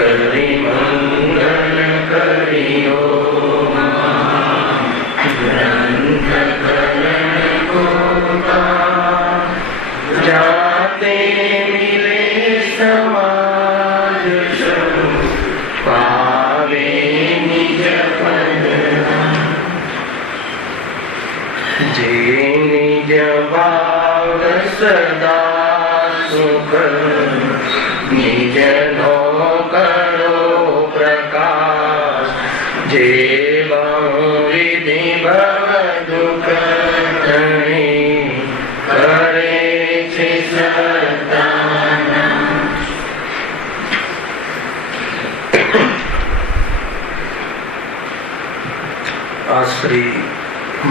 કરી મંગલ કર્યો ગ્રંથ કલન ગોપાલ જાતે મિલે સમાજ પાવે નિજ પદ જે નિજ ભાવ સદા સુખ નિજનો કરો પ્રકાશ જે બહુવિધિ ભવ દુઃખ ધણી કરે છે સતાના. આ શ્રી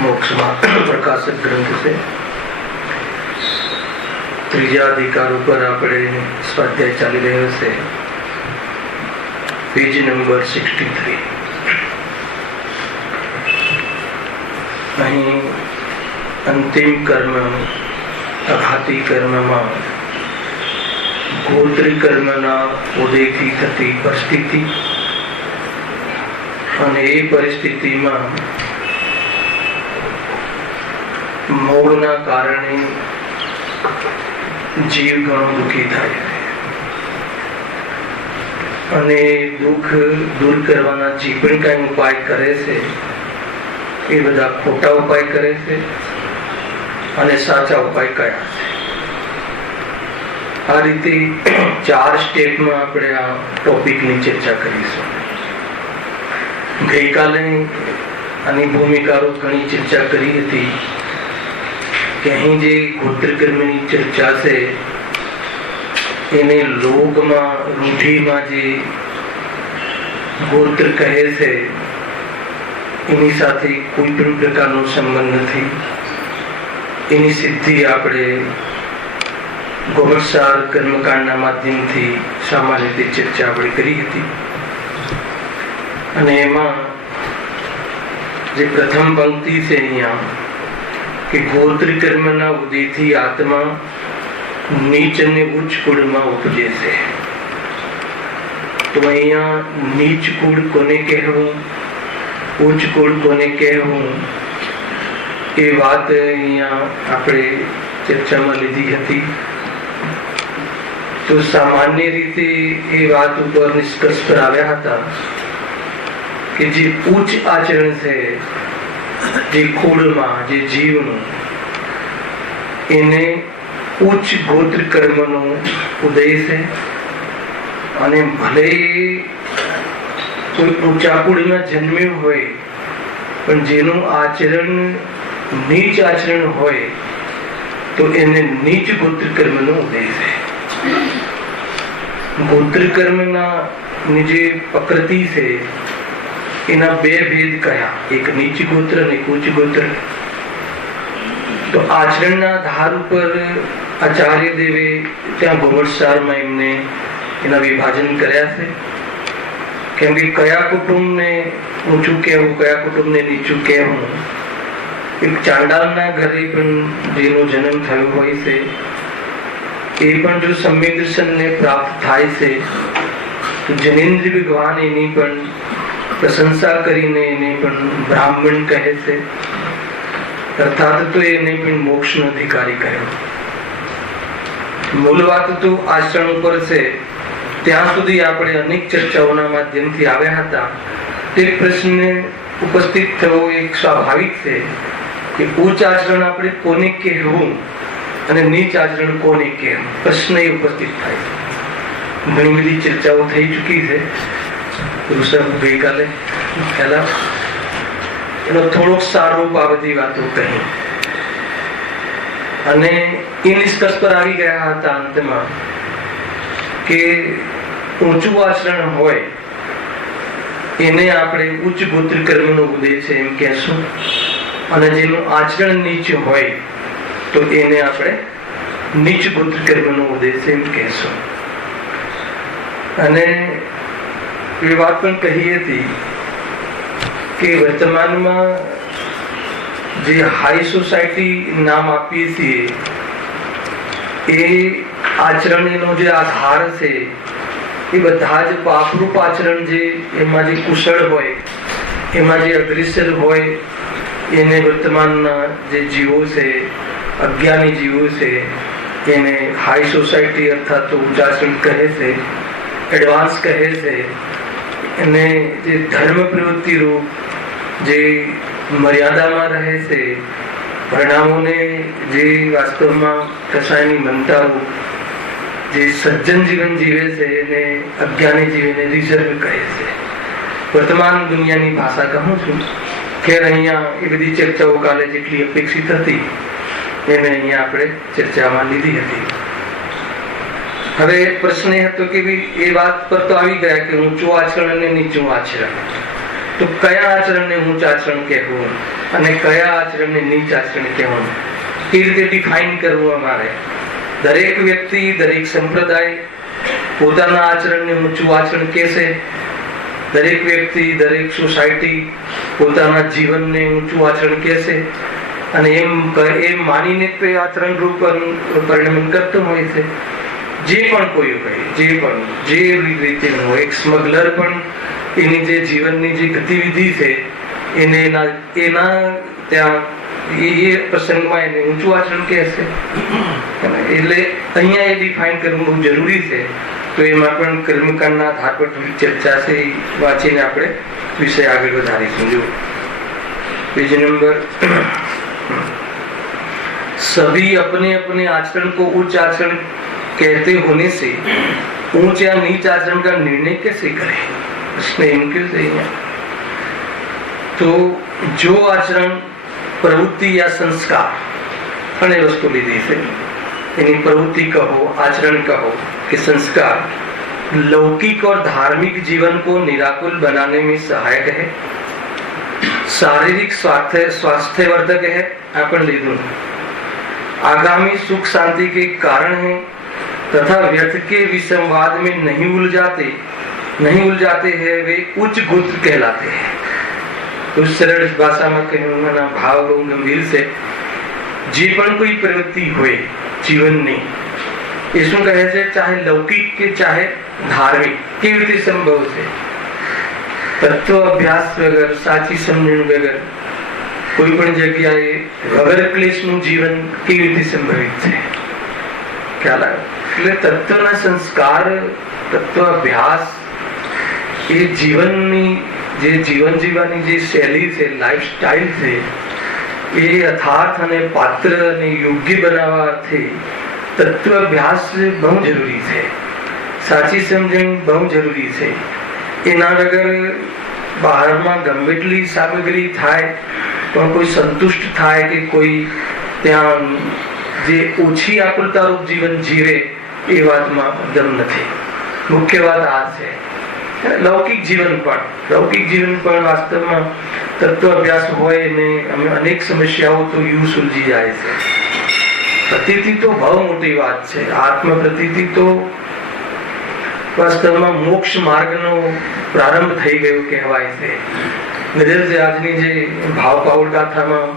મોક્ષમાં પ્રકાશક ગ્રંથ છે. ત્રીજા અધિકાર ઉપર આપણે સ્વાધ્યાય ચાલી રહ્યો છે. Page number 63. અહીં અંતિમ કર્મ અઘાતી કર્મમાં ગોત્રી કર્મના ઉદયથી થતી પરિસ્થિતિ અને એ પરિસ્થિતિમાં મોહના કારણે જીવ ઘણો દુઃખી થાય અને દુઃખ દૂર કરવાના જે પણ કઈ ઉપાય કરે છે એ બધા ખોટા ઉપાય કરે છે અને સાચા ઉપાય કયા છે. આ રીતે 4 સ્ટેપમાં આપણે આ ટોપિકની ચર્ચા કરીશું. ગઈકાલે આની ભૂમિકાઓ ઘણી ચર્ચા કરી હતી કે અહીં જે ગોત્ર કર્મની ચર્ચા છે એને લોકમાં રૂઢિમાં જે ગોત્ર કહે છે એની સાથે કોઈ પણ પ્રકારનો સંબંધ નથી. એની સિદ્ધિ આપણે ગોમત્સાર કર્મકાંડના માધ્યમથી સામાન્ય રીતે ચર્ચા આપણે કરી હતી. અને એમાં જે પ્રથમ પંક્તિ છે અહીંયા કે ગોત્ર કર્મના ઉદયથી આત્મા નીચ અને ઉચ્ચ કુળમાં ઉપજે છે. તો અહીંયા નીચ કુળ કોને કહેવું, ઉચ્ચ કુળ કોને કહેવું, એ વાત અહીંયા આપણે ચર્ચામાં લીધી હતી. તો સામાન્ય રીતે એ વાત ઉપર નિષ્કર્ષ પર આવ્યા હતા કે જે ઉચ્ચ આચરણ છે જે કુળમાં જે જીવનું એને ઉચ્ચ ગોત્ર કર્મનો ઉદય છે. અને ભલે કોઈ ઊંચા કુળમાં જન્મ્યું હોય પણ જેનું આચરણ નીચ આચરણ હોય તો એને નીચ ગોત્ર કર્મનો ઉદય છે. ગોત્ર કર્મના જે પ્રકૃતિ છે એના 2 ભેદ કયા, એક નીચ ગોત્ર અને એક ઉચ્ચ ગોત્ર. તો આચરણના આધાર ઉપર આચાર્ય દેવે ત્યાં ગોમત્સારમાં એમને એના વિભાજન કર્યા છે. કેમ કે કયા કુટુંબને ઊંચું કહેવું, કયા કુટુંબને નીચું કહેવું. એક ચાંડાલના ઘરે પણ જેનો જન્મ થયો હોય છે એ પણ જો સમ્યક દર્શનને પ્રાપ્ત થાય છે તો જનેન્દ્ર ભગવાન એની પણ પ્રશંસા કરીને એને પણ બ્રાહ્મણ કહે છે. અર્થાત તો એને પણ મોક્ષનો અધિકારી કહ્યો. મૂળ વાત તો આચરણ ઉપર છે. ત્યાં સુધી આપણે અનેક ચર્ચાઓના માધ્યમથી આવ્યા હતા. તે પ્રશ્ન ઉપસ્થિત થવો એક સ્વાભાવિક છે કે ઉચ્ચ આચરણ આપણે કોને કહેવું અને નીચ આચરણ કોને કહેવું, પ્રશ્ન એ ઉપસ્થિત થાય. ઘણી બધી ચર્ચાઓ થઈ ચૂકી છે. ગઈકાલે પહેલા એનો થોડોક સારરૂપ આ બધી વાતો કહી અને એ નિષ્કર્ષ પર આવી ગયા હતા અંતમાં કે ઊંચું આચરણ હોય એને આપણે ઉચ્ચ ગોત્ર કર્મનો ઉદય છે એમ કહેશું, અને જેનું આચરણ નીચ હોય તો એને આપણે નીચ ગોત્ર કર્મનો ઉદય છે એમ કહેશું. અને એ વાત પણ કહી હતી કે વર્તમાનમાં જે હાઈ સોસાયટી નામ આપીએ છીએ એ આચરણનો જે આધાર છે એ બધા જ પાપરૂપ આચરણ જે એમાં જે કુશળ હોય, એમાં જે અગ્રેસર હોય, એને વર્તમાનના જે જીવો છે, અજ્ઞાની જીવો છે, એને હાઈ સોસાયટી અર્થાત તો ઉચ્ચાસન કહે છે, એડવાન્સ કહે છે. અને જે ધર્મ પ્રવૃત્તિ રૂપ જે મર્યાદામાં રહે છે, પરિણામોને જે વાસ્તવમાં કસાયની મનતા રૂપ જે સજ્જન જીવન જીવે છે એને અજ્ઞાની જીવને રિઝર્વ કહે છે. વર્તમાન દુનિયાની ભાષા કહું છું. ખેર અહીંયા એ બધી ચર્ચાઓ કાલે જેટલી અપેક્ષિત હતી એને અહીંયા આપણે ચર્ચામાં લીધી હતી. હવે પ્રશ્ન એ હતો કે એ વાત પર તો આવી ગયા કે ઊંચું આચરણ અને નીચું આચરણ. તો કયા આચરણને ઊંચ આચરણ કહેવું અને કયા આચરણને નીચ આચરણ કહેવું, એ રીતે ડિફાઇન કરવું અમારે. દરેક વ્યક્તિ, દરેક સંપ્રદાય પોતાના આચરણને ઊંચું આચરણ કહેશે. દરેક વ્યક્તિ, દરેક સોસાયટી પોતાના જીવનને ઊંચું આચરણ કહેશે. અને એમ માનીને તે આચરણ રૂપ પરિણમન કરતો હોય છે. જે પણ કોઈ હોય, જે રીતે હોય, એક સ્મગલર પણ એની જે જીવનની જે ગતિવિધિ છે એને એના ત્યાં એ પ્રસંગમાં એને ઊંચું આચરણ કહેશે. એટલે અહીંયા એ ડિફાઇન કરવું બહુ જરૂરી છે. તો એમાં પણ કર્મકાંડના આધાર પર થોડી ચર્ચા છે, એ વાંચીને આપણે વિષય આગળ વધારીશું. જો पेज नंबर सभी अपने अपने आचरण को उच्च आचरण कहते होने से ऊंच या नीच आचरण का निर्णय कैसे करें? प्रश्न क्यों सही है? तो जो आचरण प्रवृत्ति या संस्कार अने वस्तु लीधी से यानी प्रवृत्ति कहो, आचरण कहो कि संस्कार लौकिक और धार्मिक जीवन को निराकुल बनाने में सहायक है, शारीरिक स्वास्थ्यवर्धक है, अपन लीधु आगामी सुख शांति के कारण है तथा व्यर्थ के विसंवाद में नहीं उलझाते हैं, वे उच्च गोत्र कहलाते हैं। तो सरल भाषा में कहूँ भाव बहु गंभीर से जे पण कोई प्रवृत्ति होए जीवननी એ શું કહે છે, ચાહે લૌકિક કે ચાહે ધાર્મિક, કેવી રીતે સંભવ છે? તત્વ અભ્યાસ વગર, સાચી સમજણ વગર કોઈ પણ જગ્યાએ વગર ક્લેશનું જીવન કેવી રીતે સંભવિત છે? ખ્યાલ આવ્યો? એટલે તત્વના સંસ્કાર, તત્વ અભ્યાસ એ જીવનની જે જીવન જીવવાની જે શૈલી છે, લાઈફસ્ટાઈલ છે, એ યથાર્થ અને પાત્ર અને યોગ્ય બનાવવા અર્થે તત્વ અભ્યાસ બહુ જરૂરી છે, સાચી સમજણ બહુ જરૂરી છે. એના વગર બહારમાં ગમે એટલી સામગ્રી થાય પણ કોઈ સંતુષ્ટ થાય કે કોઈ ત્યાં જે ઓછી આકુલતારૂપ જીવન જીવે એ વાતમાં દમ નથી. મુખ્ય વાત આ છે. લૌકિક જીવન પણ વાસ્તવમાં તત્વ અભ્યાસ હોય ને અનેક સમસ્યાઓ તો યુ સુલજી જાય છે. પ્રતીતિ તો બહુ મોટી વાત છે. આત્મ પ્રતીતિ તો વાસ્તવમાં મોક્ષ માર્ગનો પ્રારંભ થઈ ગયો કહેવાય છે. ગઝલ આજની જે ભાવ પાઉલ ગાથામાં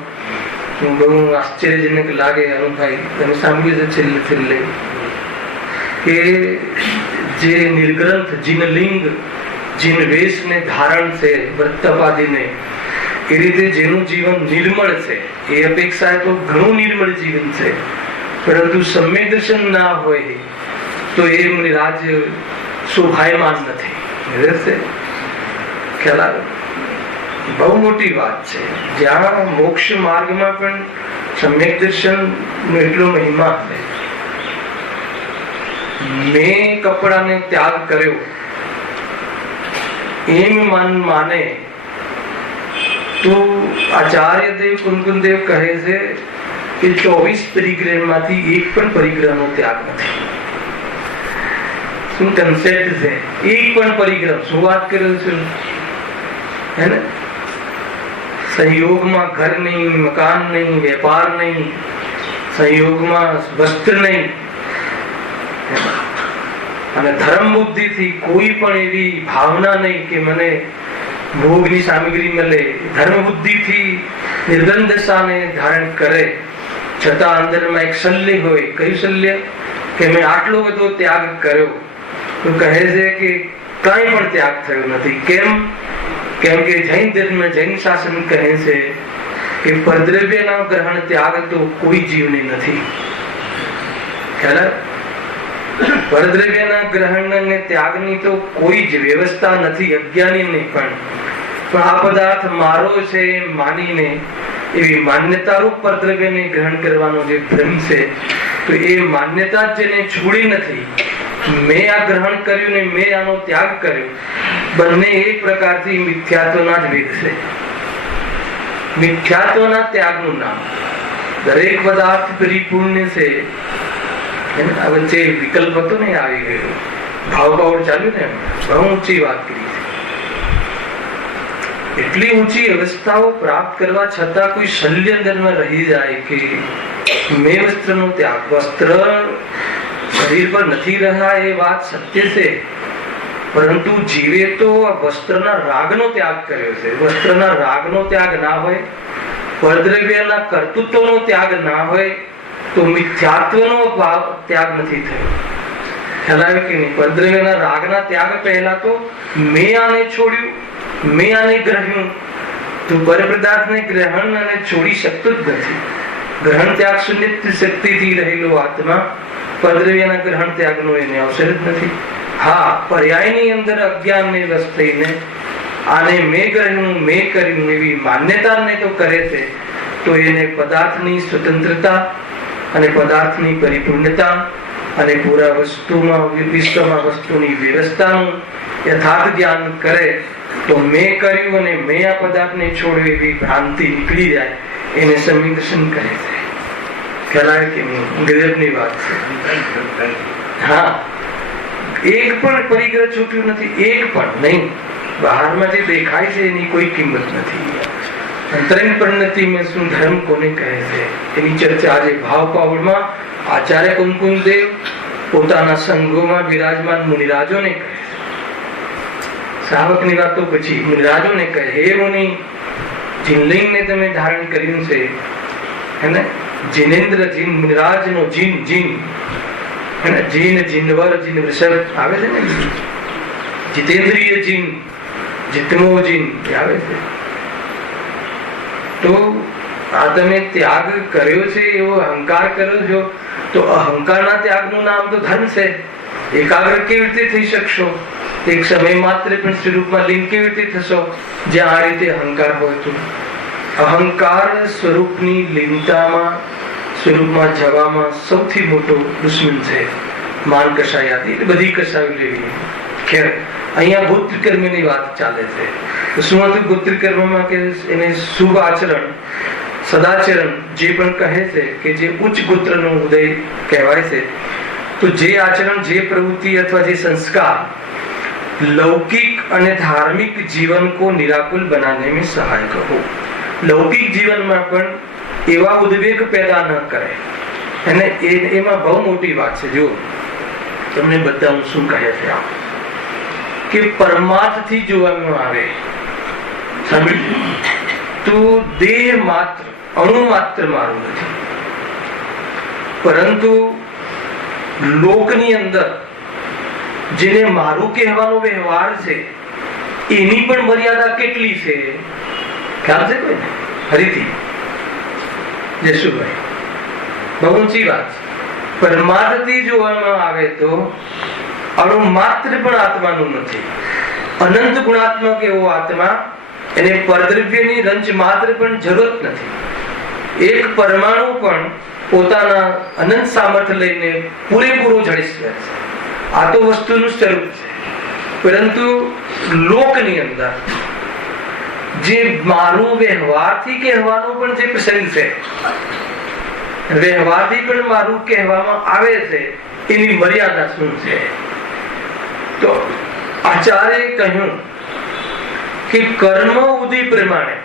બહુ આશ્ચર્યજનક લાગે અનુભાઈ, તમે સાંભળ્યું છે છેલ્લે કે જે નિર્ગ્રંથ જીનલિંગ જીનવેશ ને ધારણ છે વર્તપાદીને, એ રીતે જેનું જીવન નિર્મળ છે એ અપેક્ષાએ તો ઘણું નિર્મળ જીવન છે, પરંતુ સમ્યક દર્શન ના હોય તો એ રાજ્ય શોભાયમાન નથી. ખ્યાલ આવે? બહુ મોટી વાત છે. જ્યાં મોક્ષ માર્ગમાં પણ સમ્યક દર્શન નો એટલો મહિમા છે. મેં કપડાને ત્યાગ કર્યો એમ માને તો આચાર્ય દેવ કુંકુનદેવ કહે છે કે 24 પરિગ્રહમાંથી એક પણ પરિગ્રહનો ત્યાગ નથી. શું કન્સેપ્ટ છે? એક પણ પરિગ્રહ. શું વાત કરેલ છે? હે ને? સંયોગમાં ઘર નહીં, મકાન નહીં, વેપાર નહીં, સંયોગમાં વસ્ત્ર નહીં, અને ધર્મ બુદ્ધિ થી કોઈ પણ એવી ભાવના નહીં કે મને ભોગની સામગ્રી મળે. ધર્મ બુદ્ધિ થી નિર્ગન દશાને ધારણ કરે છતાં અંદરમાં એક શલ્ય હોય. કયું શલ્ય? કે મેં આટલો બધો ત્યાગ કર્યો તો કહે છે કે કાંઈ પણ ત્યાગ થયો નથી. કેમ કે જૈન ધર્મ જૈન શાસન કહે છે કે પરદ્રવ્યના ગ્રહણ ત્યાગ તો કોઈ જીવને નથી. પરદ્રવ્યના ગ્રહણ અને ત્યાગની તો કોઈ જ વ્યવસ્થા નથી, અજ્ઞાનીને પણ. આ પદાર્થ મારો છે માનીને એવી માન્યતારૂપ પરદ્રવ્યને ગ્રહણ કરવાનો જે ભ્રમ છે, તો એ માન્યતા જેને છોડી નથી, મેં આ ગ્રહણ કર્યું ને મેં આનો ત્યાગ કર્યો, બંને એક પ્રકારથી મિથ્યાત્વના જ ભેદ છે. મિથ્યાત્વના ત્યાગનું નામ દરેક પદાર્થ પરિપૂર્ણ છે. વચ્ચે વિકલ્પ હતો ને આવી ગયો, ભાવ ચાલ્યું ને, બહુ ઊંચી વાત કરી છે. એટલી ઊંચી અવસ્થાઓ પ્રાપ્ત કરવા છતાં કોઈ શલ્ય અંદરમાં રહી જાય કે મેં વસ્ત્રનો ત્યાગ, વસ્ત્ર શરીર પર નથી રહ્યા એ વાત સત્ય છે, પરંતુ જીવે તો વસ્ત્રના રાગનો ત્યાગ કર્યો છે. વસ્ત્રના રાગનો ત્યાગ ના હોય, પરદ્રવ્યના કર્તૃત્વનો ત્યાગ ના હોય, તો મિથ્યાત્વનો ભાવ ત્યાગ નથી થયો. ખ્યાલ આવે કે નહીં? પરદ્રવ્યના રાગના ત્યાગ પહેલા તો મેં આને છોડ્યું, મેં આને ગ્રહ્યું, તો પરપદાર્થને ગ્રહણ અને છોડી શકતો જ નથી. ગ્રહણ ત્યાગ શૂન્ય શક્તિથી રહેલો આત્મા પરદ્રવ્યના ગ્રહણ ત્યાગનો એને અવસર જ નથી. હા, પર્યાયની અંદર અજ્ઞાનને વશ થઈને આને મેં ગ્રહ્યું, મેં કર્યું એવી માન્યતાને તો કરે છે, તો એને પદાર્થની સ્વતંત્રતા અને પદાર્થની પરિપૂર્ણતા અને પૂરા વસ્તુમાં વિશ્વમાં વસ્તુની વ્યવસ્થાનું યથાર્થ જ્ઞાન કરે, તો મેં કર્યું અને મેં આ પદાર્થને છોડ્યું એવી ભ્રાંતિ નીકળી જાય, એને સમીક્ષણ કહે છે. ખ્યાલ કે ગજબની વાત છે. હા, એક પણ પરિગ્રહ છૂટ્યું નથી, એક પણ નહીં. બહારમાં જે દેખાય છે એની કોઈ કિંમત નથી. અંતરંગ પરિણતિ में શું ધર્મ કોને કહે છે એની ચર્ચા આજે ભાવ પાવડમાં આચાર્ય કુમકુમદેવ પોતાના સંઘોમાં બિરાજમાન મુનિરાજોને કહે છે. શ્રાવકની વાતો પછી મુનિરાજોને કહે, હે મુનિ, જીનલિંગને તમે ધારણ કર્યું છે, હે ને? જીનેન્દ્ર જીન, મુનિરાજનો જીન, જીન હે ને? જીન, જીનવર, જીન વૃષભ આવે છે ને, જીતેન્દ્રિય જીન, જીતમો જીન આવે છે. તો આ તમે ત્યાગ કર્યો છે, એવો અહંકાર કર્યો છો, તો અહંકારના ત્યાગનું નામ તો ધર્મ છે. એકાગ્ર કેવી રીતે થઈ શકશો? એક સમય માત્ર પણ સ્વરૂપમાં લીન કેવી રીતે થશો જ્યાં આ રીતે અહંકાર હોય? તો અહંકાર સ્વરૂપની લીનતામાં, સ્વરૂપમાં જવામાં સૌથી મોટો દુશ્મન છે. માન કશાય આદિ બધી કશાયો લેવી. ખેર, અહીંયા ગોત્રકર્મની વાત ચાલે છે. શું હતું ગોત્રકર્મમાં? કે એને શુભ આચરણ, સદાચરણ જે પણ કહે છે, કે જે ઉચ્ચ ગોત્રનો ઉદય કહેવાય છે, તો જે આચરણ, જે પ્રવૃત્તિ અથવા જે સંસ્કાર लौकिक અને ધાર્મિક જીવન को निराकुल बनाने में सहायक हो. लौकिक जीवन में પણ એવા ઉદ્વેગ પેદા ન કરે. અને એમાં બહુ મોટી વાત છે. જો તમને બતાવું શું કહે છે આ, કે પરમાર્થથી જોવામાં આવે તો દેહ માત્ર, અણુ માત્ર મારું નથી, પરંતુ લોકની અંદર જેને મારું કહેવાનો વ્યવહાર છે એની પણ મર્યાદા કેટલી છે ખ્યાલ છે કોઈને? ફરીથી જશુભાઈ, બહુ ઊંચી વાત. પરમાર્થથી જોવામાં આવે તો અણુ માત્ર પણ આત્માનું નથી. અનંત ગુણાત્મક એવો આત્મા, એને પરદ્રવ્યની રંજ માત્ર પણ જરૂરત નથી. એક પરમાણુ પણ પોતાના અનંત સામર્થ્ય લઈને પૂરેપૂરો જડી શકે છે. આ તો વસ્તુનું સ્વરૂપ છે. પરંતુ લોકની અંદર જે મારું વ્યવહારથી કહેવાનો પણ જે પ્રસંગ છે, વ્યવહારથી પણ મારું કહેવામાં આવે છે, એની મર્યાદા શું છે? તો આચાર્યએ કહ્યું કે કર્મ ઉદય પ્રમાણે,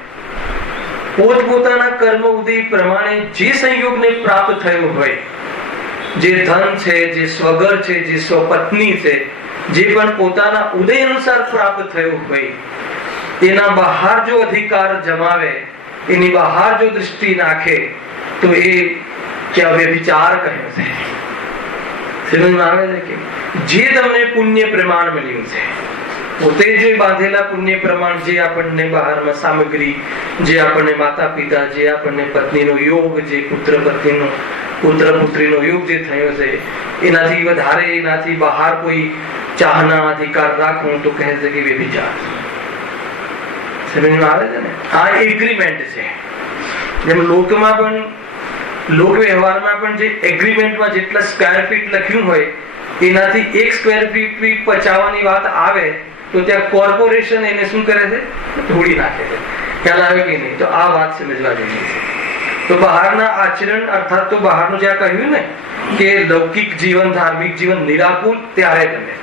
પોતપોતાના કર્મ ઉદય પ્રમાણે જે સંયોગને પ્રાપ્ત થયો હોય, જે ધન છે, જે સ્વગર છે, જે સ્વપત્ની છે, જે પણ પોતાના ઉદય અનુસાર પ્રાપ્ત થયું હોય, એના બહાર જો અધિકાર જમાવે, એની બહાર જો દૃષ્ટિ નાખે, તો એ ક્યાં વ્યભિચાર કહે છે. સમજમાં આવે છે કે જે તમને પુણ્ય પ્રમાણ મળ્યું છે, પોતે જે બાંધેલા પુણ્ય પ્રમાણ, જે આપણને બહારમાં સામગ્રી, જે આપણને માતા પિતા, જે આપણને પત્નીનો યોગ, જે પુત્ર પત્નીનો, પુત્ર પુત્રીનો યોગ જે થયો છે, એનાથી વધારે, એનાથી બહાર કોઈ ચાહના અધિકાર રાખવું તો કહે છે કે વ્યભિચાર. સમજમાં આવે છે ને? આ એગ્રીમેન્ટ છે. જેમ લોકમાં પણ, લોક વ્યવહારમાં પણ જે એગ્રીમેન્ટમાં જેટલા સ્ક્વેર ફીટ લખ્યું હોય એનાથી 1 સ્ક્વેર ફીટ પચાવવાની વાત આવે તો ત્યાં કોર્પોરેશન એને શું કરે છે? તોડી નાખે છે. ખ્યાલ આવે કે નહીં? તો આ વાત સમજવા જેવી છે. તો બહારના આચરણ અર્થાત તો બહારનું જ્યાં કહ્યું ને કે લૌકિક જીવન, ધાર્મિક જીવન નિરાકુલ, ત્યારે તમે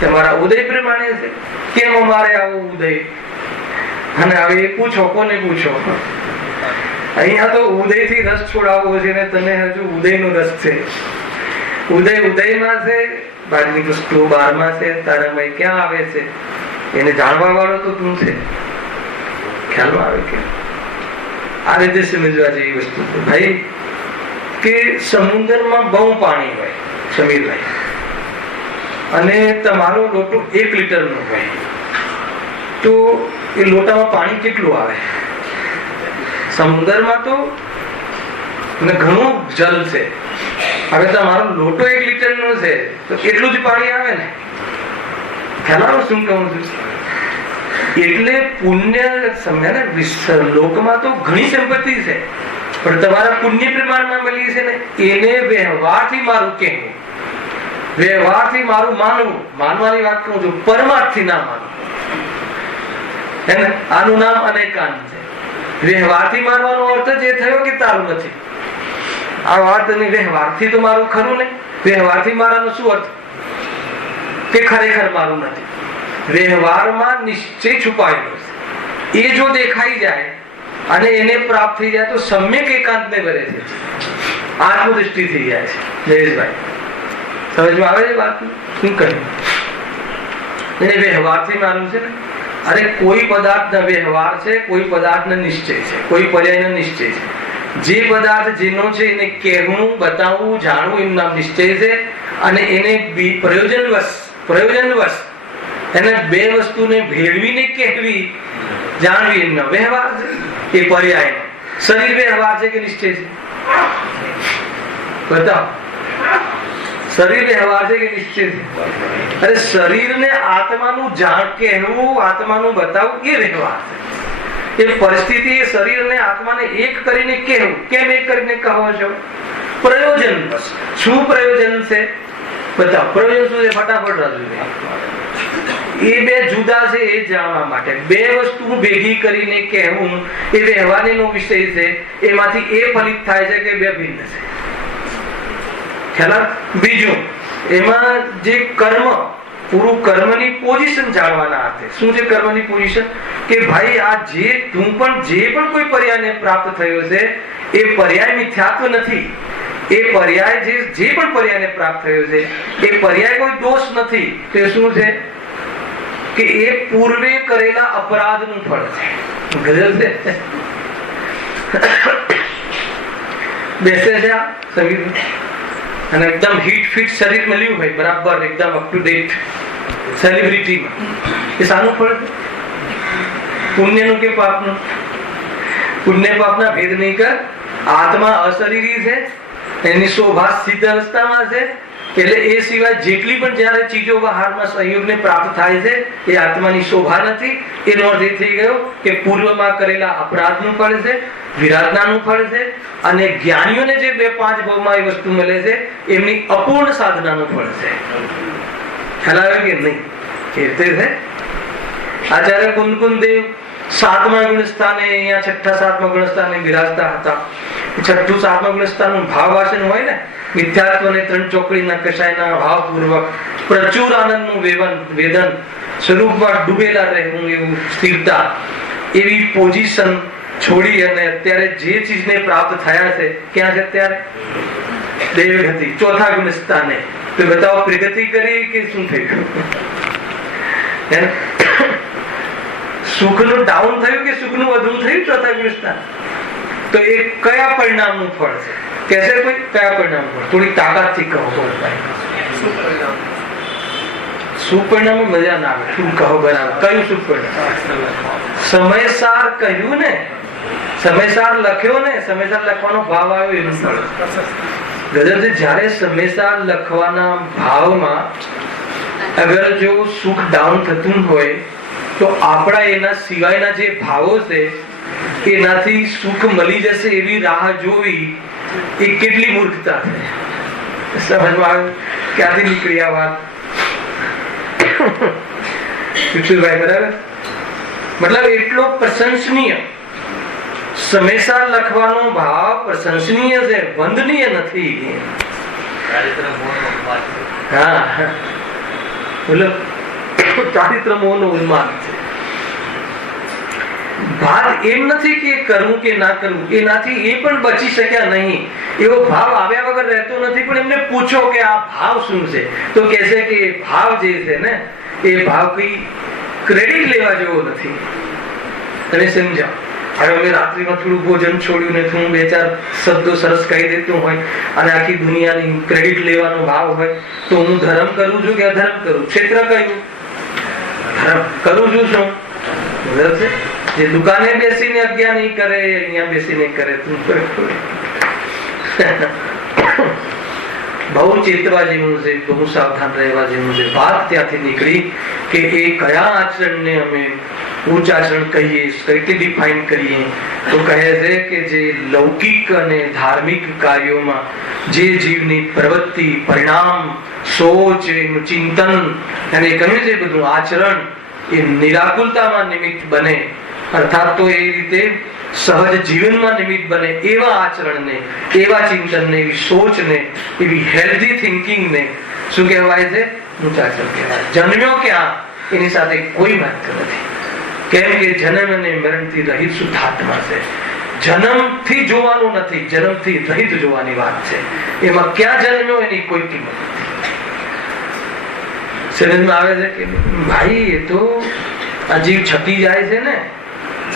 તમારા ઉદય પ્રમાણે છે. કેમ અમારે આવો ઉદય? અને હવે પૂછો, કોને પૂછો? અહીંયા તો ઉદય થી રસ છોડાવવો છે ને તને હજુ ઉદય નો રસ છે. ઉદય ઉદયમાં છે, બહારની વસ્તુ બહારમાં છે, તારામાં ક્યાં આવે છે? એને જાણવા વાળો તો તું છે. ખ્યાલમાં આવે કે આ રીતે સમજવા જેવી વસ્તુ છે ભાઈ. કે સમુદ્રમાં બહુ પાણી હોય સમીરભાઈ, અને તમારો લોટો 1 લીટરનો હોય તો એ લોટામાં પાણી કેટલું આવે? સમુદ્રમાં તો ઘણું જલ છે. હવે તમારો લોટો 1 લીટરનો છે તો એટલું જ પાણી આવે ને. ખ્યાલ આવે શું કહું છું? એટલે પુણ્ય સમજે ને, લોકમાં તો ઘણી સંપત્તિ છે પણ તમારા પુણ્ય પ્રમાણમાં મળી છે ને, એને વ્યવહારથી મારું કહેવું, વ્યવહારથી મારું માનવું. માનવાની વાત કહું છું, પરમાર્થથી ના માનવું. હે ને? આનું નામ અનેકાંત છે. વ્યવહારથી માનવાનો અર્થ જ એ થયો કે તારું નથી. આ વાત વ્યવહારથી તો મારું ખરું ને. વ્યવહારથી મારાનો શું અર્થ? કે ખરેખર મારું નથી. વ્યવહારમાં નિશ્ચય છુપાયેલો છે. એ જો દેખાઈ જાય અને એને પ્રાપ્ત થઈ જાય તો સમ્યક એકાંતને વરે છે, આત્મદૃષ્ટિ થઈ જાય છે. જયેશભાઈ સમજમાં આવે છે વાત? શું કહ્યું? એને વ્યવહારથી મારું છે ને. અરે કોઈ પદાર્થ વ્યવહાર છે, કોઈ પદાર્થ નિશ્ચય છે, કોઈ પર્યાય નિશ્ચય છે. જે પદાર્થ જેનો છે એને કહેવું, બતાવવું, જાણવું એનું નામ નિશ્ચય છે. અને એને પ્રયોજનવશ એને બે વસ્તુને ભેળવીને કહેવી, જાણવી એમનો વ્યવહાર છે. એ પર્યાય. શરીર વ્યવહાર છે કે નિશ્ચય છે? બતાવો. શરીર વ્યવહાર છે કે નિશ્ચય છે? અરે શરીરને આત્માનું જાણ કહેવું, આત્માનું બતાવવું એ વ્યવહાર છે. એ પરિસ્થિતિ એ શરીર અને આત્માને એક કરીને કહેવું. કેમ એક કરીને કહો છો? પ્રયોજન. શું પ્રયોજન છે? બતાવો. પ્રયોજન શું છે? ફટાફટ રાજુ. એ બે જુદા છે એ જાણવા માટે. બે વસ્તુ ભેગી કરીને કહેવું એ વ્યવહારનો વિષય છે. એમાંથી એ ફલિત થાય છે કે બે ભિન્ન છે. ખ્યાલ? બીજું એમાં જે કર્મ, પૂરું કર્મની પોઝિશન જાણવાના અર્થે. શું છે કર્મની પોઝિશન? કે ભાઈ આ જે તું પણ જે પણ કોઈ પર્યાયને પ્રાપ્ત થયો છે એ પર્યાય મિથ્યાત્વ નથી. એ પર્યાય જે પણ પર્યાયને પ્રાપ્ત થયો છે એ પર્યાય કોઈ દોષ નથી. તે શું છે? કે એ પૂર્વે કરેલા અપરાધનું ફળ છે. ગજલ છે. બેસે છે આ શરીર અને એકદમ હિટ ફિટ શરીર મળ્યું હોય, બરાબર એકદમ અપ ટુ ડેટ સેલિબ્રિટીમાં. એ શાનું ફળ છે? પુણ્યનું કે પાપનું? પુણ્ય પાપના ભેદ નહીં કર. આત્મા અશરીરી છે, એની શોભા સિદ્ધ અવસ્થામાં છે. એટલે એ સિવાય જેટલી પણ જયારે ચીજો બહારમાં સંયોગને પ્રાપ્ત થાય છે એ આત્માની શોભા નથી. એનો અર્થ એ થઈ ગયો કે પૂર્વમાં કરેલા અપરાધનું ફળ છે, વિરાધનાનું ફળ છે. અને જ્ઞાનીઓને જે 2-5 ભાવમાં એ વસ્તુ મળે છે એમની અપૂર્ણ સાધનાનું ફળ છે. ખ્યાલ આવે કે નહીં? એ રીતે છે. આચાર્ય કુંદકુંદ દેવ 7મા ગુણસ્થાને, અહીંયા 6ઠા 7મા ગુણસ્થાને બિરાજતા હતા. 6ઠું 7મા ગુણસ્થાનનું ભાવ વાસન હોય ને, મિથ્યાત્વને 3 ચોકડીના કષાયના ભાવપૂર્વક પ્રચુર આનંદનું વેદન સ્વરૂપમાં ડૂબેલા રહેવું, એવું સ્થિરતા, એવી પોઝિશન છોડી અને અત્યારે જે ચીજને પ્રાપ્ત થયા છે ક્યાં છે? અત્યારે દેવગતિ 4થા ગુણસ્થાને. તો બતાવો પ્રગતિ કરી કે શું થઈ ગયું? સુખનું ડાઉન થયું કે સુખનું વધુ થયું? 4થા ગુણસ્થાન. તો એ કયા પરિણામનું ફળ છે? કહેશે કોઈ? કયા પરિણામ ફળ? થોડી તાકાતથી કહો. સુખ પરિણામ મજા ના આવે. શું કહો બરાબર? કયું સુખ પરિણામ? સમયસાર કહ્યું ને, સમયસાર લખ્યો ને, સમયસાર લખવાનો ભાવ આવ્યો એનું ફળ. ગજબ, જયારે સમયસાર લખવાના ભાવમાં અગર જો સુખ ડાઉન થતું હોય તો આપણા એના સિવાયના જે ભાવો છે એનાથી સુખ મળી જશે એવી રાહ જોવી એ કેટલી મૂર્ખતા છે. સમજમાં આવ્યું ક્યાંથી નીકળી આ વાત? વિઠ્ઠલભાઈ બરાબર? મતલબ એટલો પ્રશંસનીય સમયસાર લખવાનો ભાવ પ્રશંસનીય છે, વંદનીય નથી. હા, બોલો, ચારિત્ર મોહનો ઉન્માદ છે. વાત એમ નથી કે કરવું કે ના કરવું, એનાથી એ પણ બચી શક્યા નહીં. એવો ભાવ આવ્યા વગર રહેતો નથી. પણ એમને પૂછો કે આ ભાવ શું છે, તો કહેશે કે ભાવ જે છે ને એ ભાવ કઈ ક્રેડિટ લેવા જેવો નથી. તમે સમજાવો. હવે અમે રાત્રિમાં થોડું ભોજન છોડ્યું ને હું બે ચાર શબ્દો સરસ કહી દેતું હોય અને આખી દુનિયાની ક્રેડિટ લેવાનો ભાવ હોય તો હું ધર્મ કરું છું કે અધર્મ કરું? ક્ષેત્ર કયું? ધર્મ કરું છું. શું છે? જે દુકાને બેસીને અજ્ઞાની કરે અહીંયા બેસીને કરે. બહુ ચેતવા જેવું છે, બહુ સાવધાન રહેવા જેવું છે. વાત ત્યાંથી નીકળી કે એ કયા આચરણને અમે ઉચ્ચ આચરણ કહીએ, કઈ રીતે ડિફાઇન કરીએ? તો કહે છે કે જે લૌકિક અને ધાર્મિક કાર્યોમાં જે જીવની પ્રવૃત્તિ, પરિણામ, સોચ, ચિંતન અને કહ્યું છે બધું આચરણ એ નિરાકુલતામાં નિમિત્ત બને, અર્થાત તો એ રીતે સહજ જીવનમાં નિમિત્ત બને એવા આચરણને, એવા ચિંતનને, એવી સોચને, એવી હેલ્ધી થિંકિંગને શું કહેવાય છે? ઊંચ આચરણ કહેવાય. જન્મ્યો ક્યાં એની સાથે કોઈ મહત્વ નથી. કેમ કે જન્મ અને મરણથી રહિત શુદ્ધાત્મા છે. જન્મથી જોવાનું નથી, જન્મથી રહિત જોવાની વાત છે. એમાં ક્યાં જન્મ્યો એની કોઈ કિંમત નથી. સમજમાં આવે છે કે ભાઈ એ તો આ જીવ છટી જાય છે ને,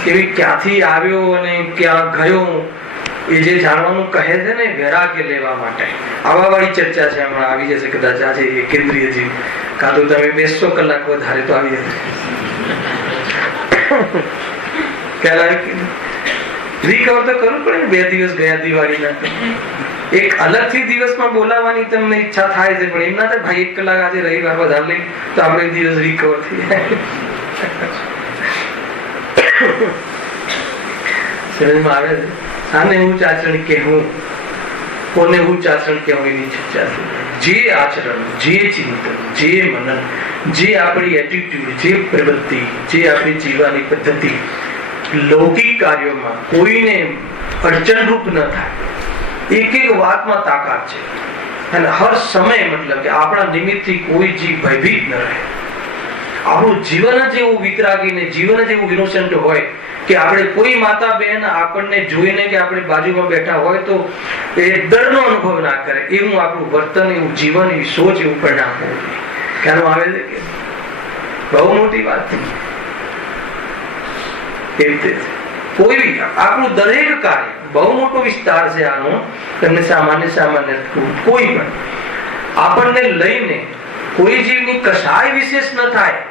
કેવી ક્યાંથી આવ્યો અને ક્યાં ગયો એ જે જાણવાનું કહે છે ને, વૈરાગ્ય લેવા માટે. આવા વાળી ચર્ચા છે, હમણાં આવી જશે કદાચ આજે એ કેન્દ્રીય જીવ. કાં તો તમે 200 કલાક વધારે તો આવી જશે. રિકવર તો કરવું પડે ને. 2 દિવસ ગયા દિવાળીના, એક અલગથી દિવસમાં બોલાવવાની તમને ઈચ્છા થાય છે, પણ એમ ના થાય ભાઈ 1 કલાક આજે રવિવાર વધારે લઈ તો આપણે દિવસ રિકવર થઈ જાય. સમજમાં આવે છે? આને ઊંચ આચરણ કહેવું, કોને ઊંચ આચરણ કહેવું એની ચર્ચા છે. જે આચરણ, જે ચિંતન, જે મનન, જે આપણી એટીટ્યુડ, જે પ્રવૃત્તિ, જે આપણી જીવવાની પદ્ધતિ લૌકિક કાર્યોમાં કોઈને અડચણરૂપ ન થાય, એક એક વાતમાં તાકાત છે. અને હર સમય મતલબ કે આપણા નિમિત્તથી કોઈ જીવ ભયભીત ન રહે. આપણું જીવન જ એવું વિતરાગી ને જીવન જ એવું ઇનોસન્ટ હોય કે આપણે કોઈ માતા બહેન આપણને જોઈને કે આપણે બાજુમાં બેઠા હોય તો એ ડરનો અનુભવ ના કરે. એવું આપણું વર્તન, એવું જીવન, એવી સોચ, એવું પરિણામ હોવું જોઈએ. ખ્યાલ આવે છે કે બહુ મોટી વાત છે. એ રીતે કોઈ આપણું દરેક કાર્ય, બહુ મોટો વિસ્તાર છે આનો, તમને સામાન્ય કોઈ પણ આપણને લઈને કોઈ જીવની કશાય વિશેષ ન થાય.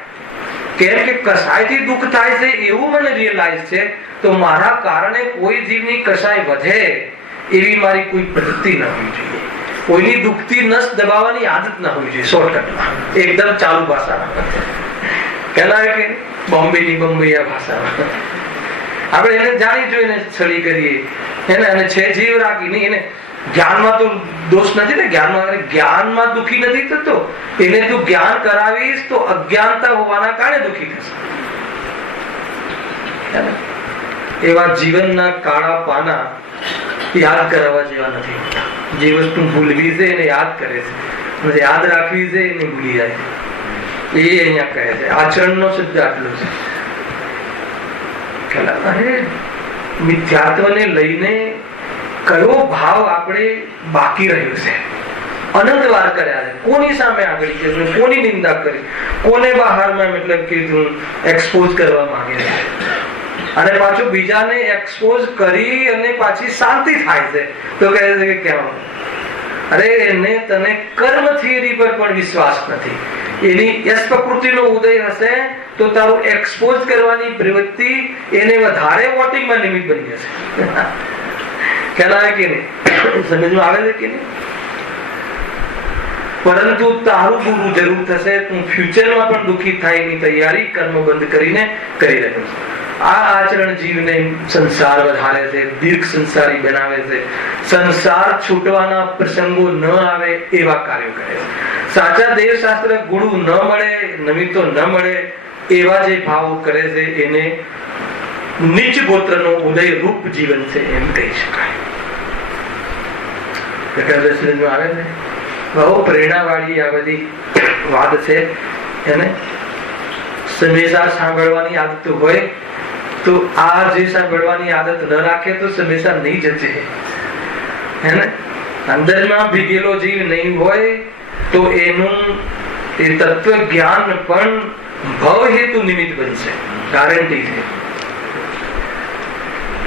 કેમ કે કશાયથી દુઃખ થાય છે એવું મને રિયલાઇઝ છે, તો મારા કારણે કોઈ જીવની કશાય વધે એવી મારી કોઈ પ્રવૃત્તિ ન હોવી જોઈએ. કોઈની દુઃખતી નસ દબાવવાની આદત ન હોવી જોઈએ. શોર્ટકટમાં એકદમ ચાલુ ભાષામાં કહેવાય કે બોમ્બેની બંબૈયા ભાષામાં આપણે એને જાણી જોઈને છળી કરીએ એને, અને છે જીવ રાખી નહીં એને. જ્ઞાનમાં તો દોષ નથી ને, જ્ઞાનમાં દુઃખી નથી થતો. એને તું જ્ઞાન કરાવીશ તો અજ્ઞાનતા હોવાના કારણે દુઃખી થશે. એવા જીવનના કાળા પાના યાદ કરાવવા જેવા નથી. જે વસ્તુ ભૂલવી છે એને યાદ કરે છે, યાદ રાખવી છે એને ભૂલી જાય. એ અહીંયા કહે છે આચરણનો સિદ્ધ આટલો છે. મિથ્યાત્વને લઈને કયો ભાવ આપણે બાકી રહ્યો છે? અનંત વાર કર્યા છે. કોની સામે આગળ છે, કોની નિંદા કરી, કોને બહારમાં મતલબ કે એક્સપોઝ કરવા માંગે છે, અને પાછું બીજાને એક્સપોઝ કરી અને પાછી શાંતિ થાય છે તો કહે છે કે કેમ? અરે એને તને કર્મ થિયરી પર પણ વિશ્વાસ નથી એની યશ પ્રકૃતિનો ઉદય હશે તો તારું એક્સપોઝ કરવાની પ્રવૃત્તિ એને વધારે વોટિંગમાં નિમિત્ત બની જશે. ખ્યાલ આવે કે નહીં? સમજમાં આવે છે કે નહીં? પરંતુ તારું ગુરુ જરૂર થશે. તું ફ્યુચરમાં પણ દુઃખી થાય એની તૈયારી કર્મ બંધ કરીને કરી રહ્યો છે. આ આચરણ જીવને સંસાર વધારે છે, દીર્ઘ સંસારી બનાવે છે, સંસાર છૂટવાના પ્રસંગો ન આવે એવા કાર્યો કરે છે. સાચા દેવશાસ્ત્ર ગુરુ ન મળે, નિમિત્તો ન મળે એવા જે ભાવો કરે છે એને નીચ ગોત્રનો ઉદય રૂપ જીવન છે એમ કહી શકાય. આવે ને બહુ પ્રેરણાવાળી આ બધી વાત છે. એને હંમેશા સાંભળવાની આદત હોય તો આ જે સાંભળવાની આદત ન રાખે તો હંમેશા નહીં જશે. હેને અંદરમાં ભીગેલો જીવ નહીં હોય તો એનું એ તત્વ જ્ઞાન પણ ભવ હેતુ નિમિત્ત બનશે. ગેરંટી છે,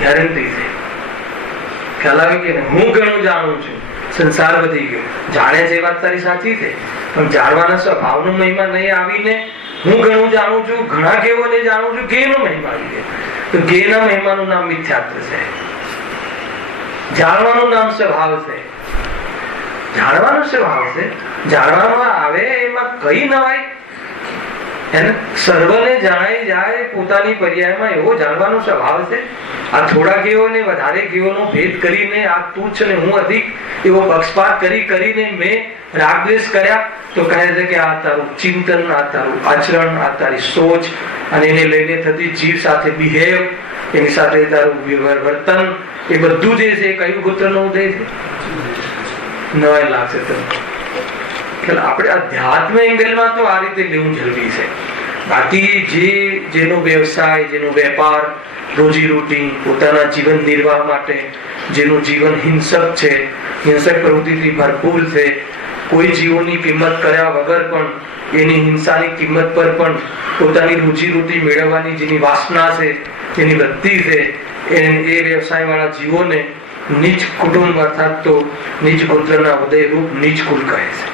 ગેરંટી છે. ખ્યાલ આવે કે હું ઘણું જાણું છું, સંસાર વધી ગયો. જાણે છે વાત તારી સાચી છે, પણ જાણવાના સ્વભાવનો મહિમા નહીં આવીને હું ઘણું જાણું છું, ઘણા કેવોને જાણું છું, ગેનો મહિમા આવી જાય તો ગેના મહિમાનું નામ મિથ્યાત્વ છે. જાણવાનું નામ સ્વભાવ છે, જાણવાનો સ્વભાવ છે. જાણવામાં આવે એમાં કઈ નવાય? એને સર્વને જણાઈ જાય પોતાની પર્યાયમાં એવો જાણવાનો સ્વભાવ છે. આ થોડા કેવોને વધારે કેવોનો ભેદ કરીને આ તુચ્છ ને હું અધિક એવો પક્ષપાત કરીને મેં રાગદ્વેષ કર્યા તો કહે છે કે આ તારું ચિંતન, આ તારું આચરણ, આ તારી સોચ અને એને લઈને થતી જીવ સાથે બિહેવ, એની સાથે તારું વર્તન, એ બધું જે છે કયું ગોત્રનો ઉદય છે? નવાઈ લાગશે તમને. આપણે અધ્યાત્મ એંગલમાં તો આ રીતે લેવું જરૂરી છે. બાકી જેનો વ્યવસાય, જેનો વેપાર, રોજીરોટી, પોતાના જીવન નિર્વાહ માટે જેનું જીવન હિંસક છે, હિંસક પ્રવૃત્તિથી ભરપૂર છે, કોઈ જીવોની કિંમત કર્યા વગર પણ એની હિંસાની કિંમત પર પણ પોતાની રોજીરોટી મેળવવાની જેની વાસના છે, જેની વૃત્તિ છે, એ વ્યવસાય વાળા જીવોને નીચ કુટુંબ અર્થાત તો નીચ ગોત્રના ઉદય રૂપ નીચ કુલ કહે છે.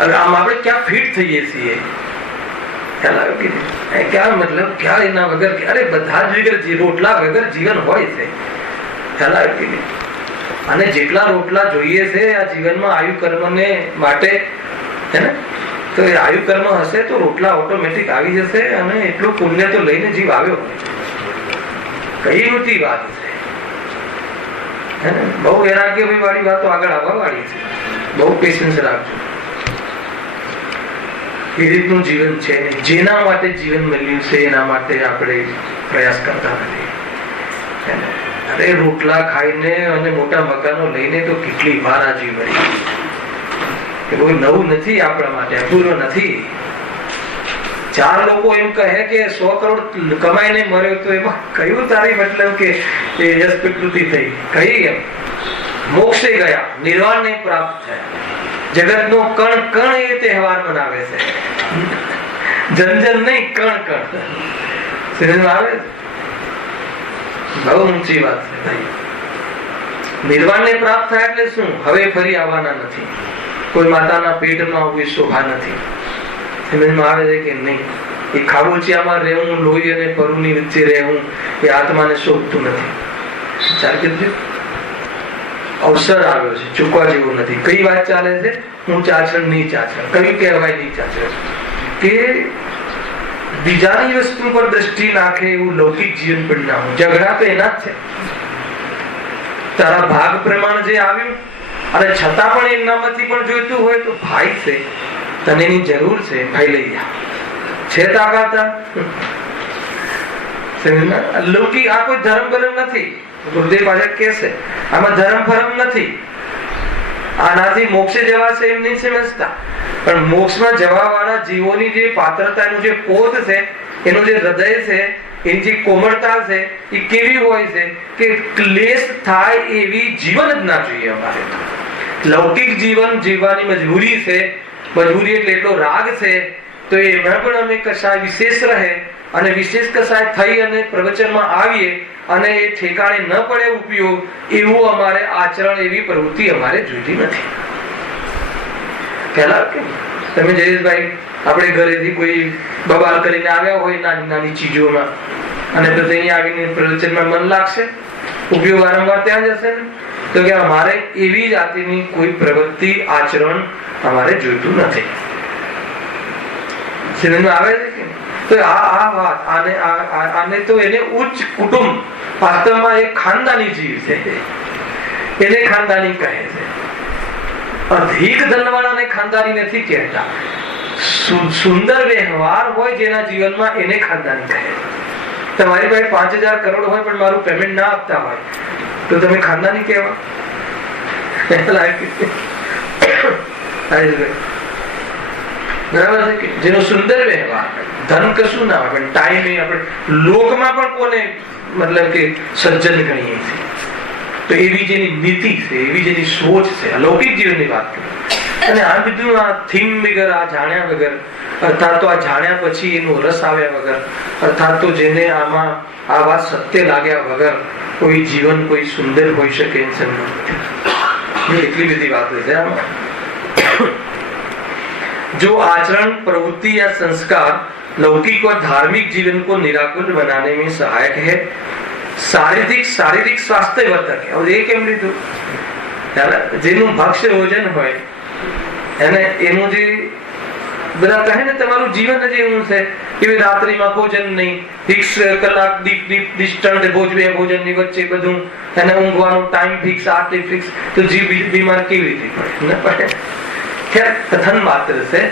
હવે આમ આપણે ક્યાં ફિટ થઈએ છીએ? ખ્યાલ આવ્યો કે ક્યાં મતલબ ક્યાં એના વગર? અરે બધા જ વગર રોટલા વગર જીવન હોય છે. ખ્યાલ આવ્યો કે અને જેટલા રોટલા જોઈએ છે આ જીવનમાં આયુ કર્મને માટે, હે ને, તો એ આયુ કર્મ હશે તો રોટલા ઓટોમેટિક આવી જશે અને એટલું પુણ્ય તો લઈને જીવ આવ્યો હોય. કઈ મોટી વાત છે. બહુ વૈરાગ્ય વાળી વાતો આગળ આવવા વાળી છે. બહુ પેશન્સ રાખજો. એ રીતનું જીવન છે. જેના માટે જીવન મળ્યું છે એના માટે આપણે પ્રયાસ કરતા નથી. અરે રોટલા ખાઈને અને મોટા મકાનો લઈને તો કેટલી વાર આ જીવ મળી. કોઈ નવું નથી આપણા માટે, અપૂર્વ નથી. 4 લોકો એમ કહે કે 100 કરોડ કમાઈને મર્યો તો એમાં કયું તારી મતલબ કે યશ પ્રકૃતિ થઈ? કઈ એમ મોક્ષે ગયા, નિર્વાણને પ્રાપ્ત થયા. જગતનો કણ કણ એ તહેવાર મનાવે છે. જન જન નહીં, કણ કણ. સમજમાં આવે? બહુ ઊંચી વાત છે ભાઈ. નિર્વાણને પ્રાપ્ત થાય એટલે શું? હવે ફરી આવવાના નથી. કોઈ માતાના પેટમાં કોઈ શોભા નથી. સમજમાં આવે છે કે નહીં? એ ખાબોચિયામાં રહેવું, લોહી અને પરુની વચ્ચે રહેવું એ આત્માને શોભતું નથી. વિચાર કરજો. અવસર આવ્યો છે, ચૂકવા જેવું નથી. કઈ વાત ચાલે છે? હું ચાચણ નહીં ચાચણ. કયું કહેવાય નહીં ચાચણ? કે બીજાની વસ્તુ પર દ્રષ્ટિ નાખે એવું લૌકિક જીવન પણ ના હોય. ઝઘડા તો એના જ છે. તારા ભાગ પ્રમાણ જે આવ્યું અને છતાં પણ એમનામાંથી પણ જોઈતું હોય તો ભાઈ છે, તને એની જરૂર છે, ભાઈ લઈ જા. છે તાકાત? લૌકિક આ કોઈ ધર્મ બરમ નથી. ગુરુદેવ પાછળ કે છે આમાં ધર્મ ફરમ નથી. આનાથી મોક્ષે જવાશે એમ નહીં સમજતા. પણ મોક્ષમાં જવા વાળા જીવોની જે પાત્રતાનું જે પોત છે, એનું જે હૃદય છે, એની જે કોમળતા છે એ કેવી હોય છે કે ક્લેશ થાય એવી જીવન જ ના જોઈએ અમારે. લૌકિક જીવન જીવવાની મજબૂરી છે. મજબૂરી એટલે એટલો રાગ છે તો એમાં પણ અમે કશાય વિશેષ રહે અને વિશેષ કશાય થઈ અને પ્રવચનમાં આવીએ અને એ ઠેકાણે ન પડે ઉપયોગ એવું અમારે આચરણ, એવી પ્રવૃત્તિ અમારે જોઈતી નથી. પહેલા તમે જયેશભાઈ આપણે ઘરેથી કોઈ બબાલ કરીને આવ્યા હોય નાની નાની ચીજોમાં, અને પછી અહીંયા આવીને પ્રવચનમાં મન લાગશે, ઉપયોગ વારંવાર ત્યાં જશે ને, તો કે અમારે એવી જાતિની કોઈ પ્રવૃત્તિ આચરણ અમારે જોઈતું નથી. સમજમાં આવે છે કે તો આ વાત આને તો એને ઉચ્ચ કુટુંબ, વાસ્તવમાં એક ખાનદાની જીવ છે, એને ખાનદાની કહે છે. અધિક ધનવાળાને ખાનદાની નથી કહેતા. સુંદર વ્યવહાર હોય જેના જીવનમાં એને ખાનદાની કહે છે. તમારી પાસે 5,000 કરોડ હોય પણ મારું પેમેન્ટ ના આપતા હોય તો તમે ખાનદાની કહેવા? બરાબર છે. જેનો સુંદર વ્યવહાર, ધન કશું ના હોય પણ ટાઈમ એ આપણે લોકમાં પણ કોને મતલબ કે સજ્જન ગણીએ છીએ. તો એવી જેની નીતિ છે, એવી જેની સોચ છે, અલૌકિક જીવનની વાત કરું. અને આ બધું આ થીમ વગર, આ જાણ્યા વગર, અર્થાત તો આ જાણ્યા પછી એનો રસ આવ્યા વગર, અર્થાત તો જેને આમાં આ વાત સત્ય લાગ્યા વગર કોઈ જીવન કોઈ સુંદર હોઈ શકે એમ સંભવ નથી. એટલી બધી વાતો છે આમાં. जो आचरण, प्रवृत्ति या संस्कार लौकिक और धार्मिक जीवन को निराकुल बनाने में सहायक है, शारीरिक स्वास्थ्य वर्धक है. और ये કેમ લીધું? જેનું ભક્ષ્ય ભોજન હોય એને એનું જે બધા કહે ને તમારું જીવન જ એવું છે કે રાત્રિમાં ભોજન નહીં, 6 કલાક ડિસ્ટન્ટ ભોજનની વચ્ચે બધું, એને ઊંઘવાનો ટાઈમ ફિક્સ, આટલી ફિક્સ, તો જીવ બીમાર કેવી રીતે પડે? ન પડે. ખેર કથન માત્ર છે,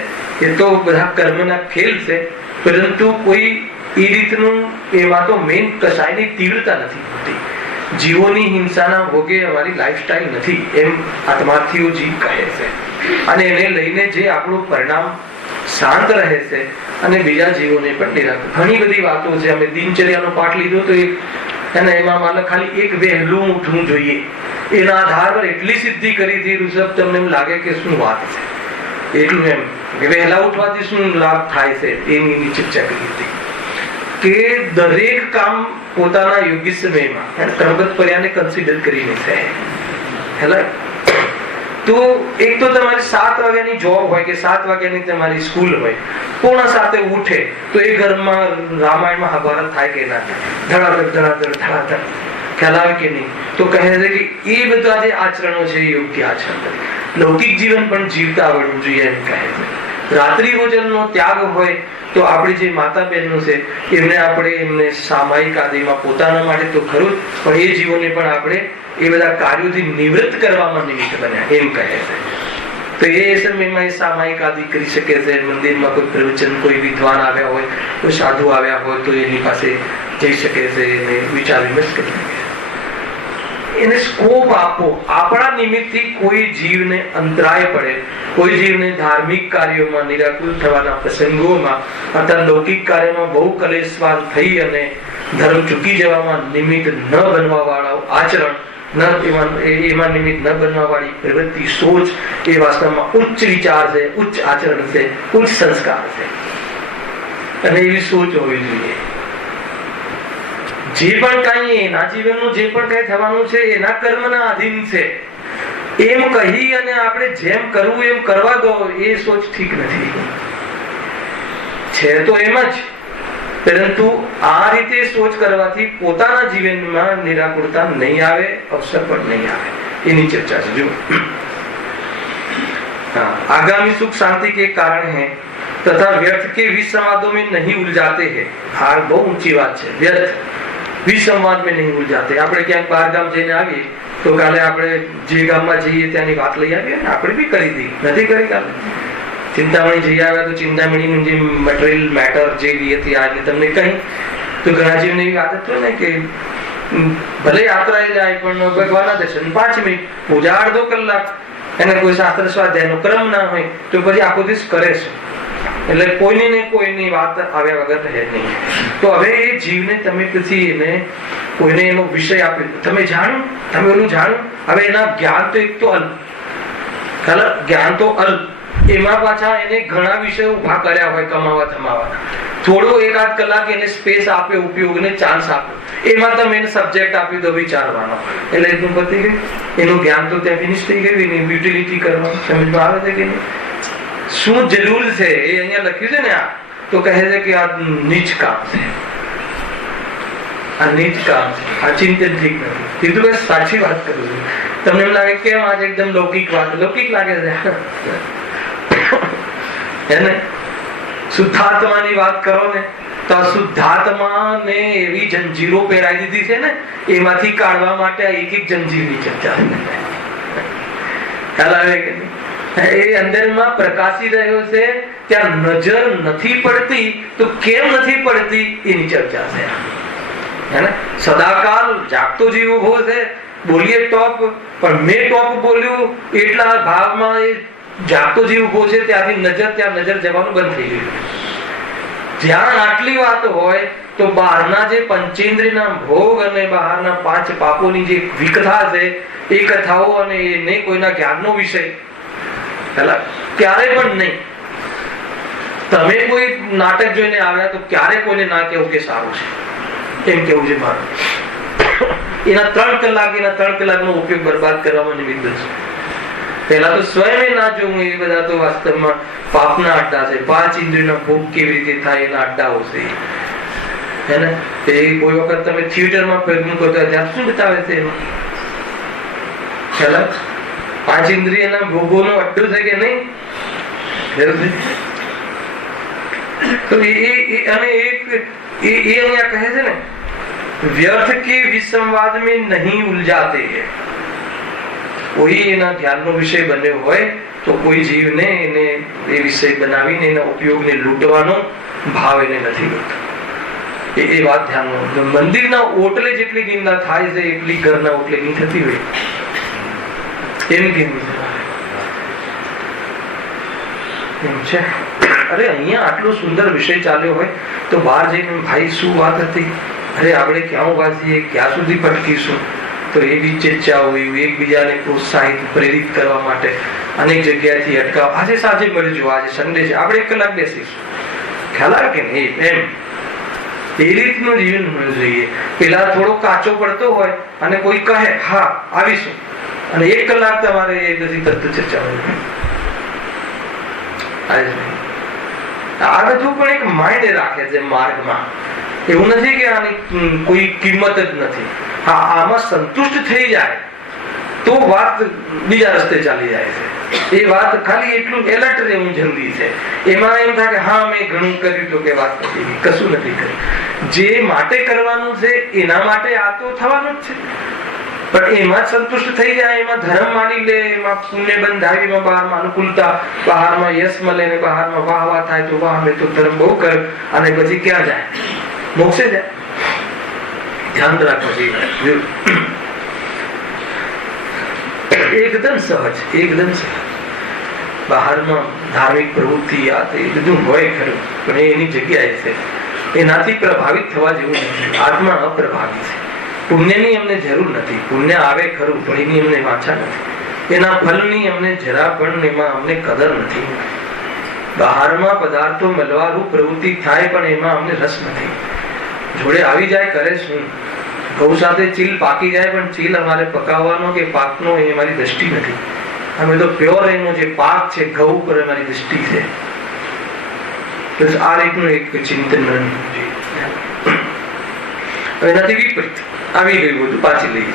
એ તો બધા કર્મના ખેલ છે, પરંતુ કોઈ એ રીતનું એમાં તો મેઇન કશાયની તીવ્રતા નથી હોતી. જીવોની હિંસાના ભોગે અમારી લાઈફસ્ટાઈલ નથી એમ આત્માર્થીઓ જીવ કહે છે. અને એને લઈને જે આપણું પરિણામ શાંત રહે છે અને બીજા જીવોને પણ નિરાકર. ઘણી બધી વાતો છે. અમે દિનચર્યાનો પાઠ લીધો તો એને એમાં માનો ખાલી એક વહેલું ઉઠવું જોઈએ, એના આધાર પર એટલી સિદ્ધિ કરી હતી ઋષભ, તમને એમ લાગે કે શું વાત છે. એટલું એમ કે વહેલા ઉઠવાથી શું લાભ થાય છે એની ચર્ચા કરી હતી કે દરેક કામ પોતાના યોગ્ય સમયમાં ક્રમબદ્ધ પર્યાને કન્સિડર કરીને છે. હેલા તો એક તો તમારી 7 વાગ્યાની જોબ હોય કે 7 વાગ્યાની તમારી સ્કૂલ હોય, 6:45 ઉઠે તો એ ઘરમાં રામાયણ મહાભારત થાય કે ના થાય? ધડાધડ ખ્યાલ આવે કે નહીં? તો કહે છે કે એ બધા જે આચરણો છે એ યોગ્ય આચરણ, લૌકિક જીવન પણ જીવતા આવડવું જોઈએ એમ કહે છે. રાત્રિ ભોજનનો ત્યાગ હોય તો આપણી જે માતા બહેનો છે એમને સામાયિક આદિમાં પોતાના માટે તો ખરું જ, પણ એ જીવોને પણ આપણે એ બધા કાર્યોથી નિવૃત્ત કરવામાં નિમિત્ત બન્યા એમ કહે છે. તો એ સમયમાં એ સામાયિક આદિ કરી શકે છે. મંદિરમાં કોઈ પ્રવચન, કોઈ વિદ્વાન આવ્યા હોય, કોઈ સાધુ આવ્યા હોય તો એની પાસે જઈ શકે છે, એને વિચાર વિમર્શ કરી શકે. એને સ્કોપ આપો. આપણા નિમિત્તથી કોઈ જીવને અંતરાય પડે, કોઈ જીવને ધાર્મિક કાર્યોમાં નિરાકુલ થવાના પ્રસંગોમાં અર્થાત લૌકિક કાર્યમાં બહુ કલેશવાન થઈ અને ધર્મ ચૂકી જવામાં નિમિત્ત ન બનવા વાળા આચરણ, એમાં નિમિત્ત ન બનવા વાળી પ્રવૃત્તિ, સોચ એ વાસ્તવમાં ઉચ્ચ વિચાર છે, ઉચ્ચ આચરણ છે, ઉચ્ચ સંસ્કાર છે. અને એવી સોચ હોવી જોઈએ. જે પણ કઈ એના જીવનનું જે પણ કઈ થવાનું છે એના કર્મના આધીન છે એમ કહી અને આપણે જેમ કરવું એમ કરવા દો, એ સોચ ઠીક નથી. છે તો એમ જ, પરંતુ આ રીતે સોચ કરવાથી પોતાના જીવનમાં નિરાકુરતા નહીં આવે, અવસર પણ નહીં આવે. એની ચર્ચા છે. જો आगामी सुख शांति के कारण है तथा व्यर्थ के विसंवादों में नहीं उलझाते हैं. આ બહુ ઊંચી વાત છે. વ્યર્થ વિસંવાદ में नहीं उलझाते. આપણે ક્યાંક બહાર ગામ જઈને આવીએ તો કાલે આપણે જે ગામમાં જઈએ ત્યાંની વાત લઈ આવીએ ને, આપણે બી કરી દી નથી કરી. કાલે ચિંતામણી જઈ આવ્યા તો ચિંતામણીનું જે મટીરિયલ મેટર જેવી હતી આજે તમને કહી. તો ઘણા જીવને એવી આદત હોય ને કે ભલે યાત્રાએ જાય પણ ભગવાનના દર્શન 5 મિનિટ, પૂજા અડધો કલાક, એને કોઈ શાસ્ત્ર સ્વાધ્યાયનો ક્રમ ના હોય તો પછી આખો દિવસ કરે છે. એટલે કોઈની ને કોઈની વાત આવ્યા વગર રહે નહીં. તો હવે એ જીવને તમે પછી એને કોઈને એનો વિષય આપ્યો, તમે જાણો, તમે ઓલું જાણો. હવે એના જ્ઞાન તો એક તો અલ્પ, જ્ઞાન તો અલ્પ, એમાં પાછા એને ઘણા વિષયો ઉભા કર્યા હોય કમાવા ધમાવાના. થોડો 1-8 કલાક એને સ્પેસ આપ્યો, ઉપયોગને ચાન્સ આપ્યો, એમાં તમે એને સબ્જેક્ટ આપી દો વિચારવાનો, એટલે એટલું પતી ગયું. એનું જ્ઞાન તો ત્યાં ફિનિશ થઈ ગયું. એની યુટિલિટી કરવાનું સમજમાં આવે છે કે નહીં? શું જરૂર છે એ અહીંયા લખ્યું છે ને, આ તો કહે છે કે આ નીચ કામ છે, આ નીચ કામ છે, આ ચિંતન ઠીક નથી. કીધું કે સાચી વાત કરું છું. તમને એમ લાગે કેમ આજે એકદમ લૌકિક વાત, લૌકિક લાગે છે એને શુદ્ધાત્માની વાત કરો ને તો શુદ્ધાત્માને એવી જંજીરો પહેરાવી દીધી છે ને, એમાંથી કાઢવા માટે એક એક જંજીરની ચર્ચા ખ્યાલ આવે કે એ અંદરમાં પ્રકાશી રહ્યો છે, ત્યાં નજર નથી પડતી તો કેમ નથી પડતી એની ચર્ચા છે. સદાકાલ જાગતો જીવ ઉભો છે, બોલીએ ટોપ, પણ મેં ટોપ બોલ્યું એટલા ભાવમાં એ જાગતો જીવ ઉભો છે, ત્યાંથી ત્યાં નજર જવાનું બંધ થઈ ગયું. જ્યાં આટલી વાત હોય તો બહારના જે પંચેન્દ્રિયના ભોગ અને બહારના 5 પાપોની જે વિકથા છે એ કથાઓ અને એને કોઈના જ્ઞાનનો વિષય ક્યારે પણ નહીં. તમે કોઈ નાટક જોઈને આવ્યા તો ક્યારે કોઈને ના કેવું કે સારું છે, એમ કેવું છે મારું. એના 3 કલાકનો ઉપયોગ બરબાદ કરવામાં નિમિત્ત છે. પહેલા તો સ્વયં ના જોવું, એ બધા તો વાસ્તવમાં પાપના અડ્ડા છે. 5 ઇન્દ્રિયોના ભોગ કેવી રીતે થાય એના અડ્ડાઓ છે. હે ને એ કોઈ વખત તમે થિયેટરમાં ફિલ્મ કરતા ત્યાં શું બતાવે છે એમાં? ખ્યાલ 5 ઇન્દ્રિયના ભોગોનો અડ્ડો છે કે નહીં? તો એ અહીંયા કહે છે ને, व्यर्थ के विसंवाद में नहीं उलझाते हैं. કોઈ એના ધ્યાનનો વિષય બન્યો હોય તો કોઈ જીવને એને એ વિષય બનાવીને એના ઉપયોગને લૂંટવાનો ભાવ એને નથી હોતો. એ વાત ધ્યાનમાં. મંદિરના ઓટલે જેટલી નિંદા થાય છે એટલી ઘરના ઓટલે નહીં થતી હોય. એમ કેમ છે? અરે અહીંયા આટલો સુંદર વિષય ચાલ્યો હોય તો બહાર જઈને ભાઈ શું વાત હતી, અરે આપણે ક્યાં ઉભા છીએ, ક્યાં સુધી ભટકીશું, તો એ બી ચર્ચા હોય, એકબીજાને પ્રોત્સાહિત પ્રેરિત કરવા માટે અનેક જગ્યાથી અટકાવ. આજે સાંજે મળજો, આજે સન્ડે છે, આપણે 1 કલાક બેસીશું. ખ્યાલ આવે કે નહીં? એમ એ રીતનું જીવન હોવું જોઈએ. પેલા થોડો કાચો પડતો હોય અને કોઈ કહે હા આવીશું, અને 1 કલાક તમારે એ બધી તત્વ ચર્ચા હોય. આ બધું પણ એક માઇન્ડ રાખે છે માર્ગમાં. એવું નથી કે આની કોઈ કિંમત જ નથી. હા, આમાં સંતુષ્ટ થઈ જાય તો વાત બીજા રસ્તે ચાલી જાય છે. એ વાત ખાલી એટલું એલર્ટ રહેવું જરૂરી છે. એમાં એમ થાય કે હા મેં ઘણું કર્યું તો કે વાત નથી, કશું નથી કર્યું. જે માટે કરવાનું છે એના માટે આ તો થવાનું જ છે, પણ એમાં સંતુષ્ટ થઈ જાય, એમાં ધર્મ માની લે, એમાં પુણ્ય બંધાય, એમાં બહારમાં અનુકૂળતા, બહારમાં યશ મળે ને બહારમાં વાહ વાહ થાય તો વાહ મેં તો ધર્મ બહુ કર, અને પછી ક્યાં જાય? મોક્ષે જાય. ધ્યાન રાખો જોઈએ. એકદમ સહજ. બહારમાં ધાર્મિક પ્રવૃત્તિ આ તે બધું હોય ખરું, પણ એની જગ્યાએ છે. એનાથી પ્રભાવિત થવા જેવું નથી. આત્મા અપ્રભાવી છે. પુણ્યની અમને જરૂર નથી. પુણ્ય આવે ખરું, પણ એની અમને વાંચા નથી. એના ફલની અમને જરા પણ એમાં અમને કદર નથી. બહારમાં પદાર્થો મળવારૂપ પ્રવૃત્તિ થાય પણ એમાં અમને રસ નથી. જોડે આવી જાય કરે શું? ઘઉં સાથે ચીલ પાકી જાય પણ ચીલ અમારે પકાવવાનો કે પાકનો એ અમારી દ્રષ્ટિ નથી. અમે તો પ્યોર એનો જે પાક છે ઘઉં પર અમારી દ્રષ્ટિ છે. આ રીતનું એક ચિંતન એનાથી વિપરીત આવી ગયું બધું પાછી લઈએ.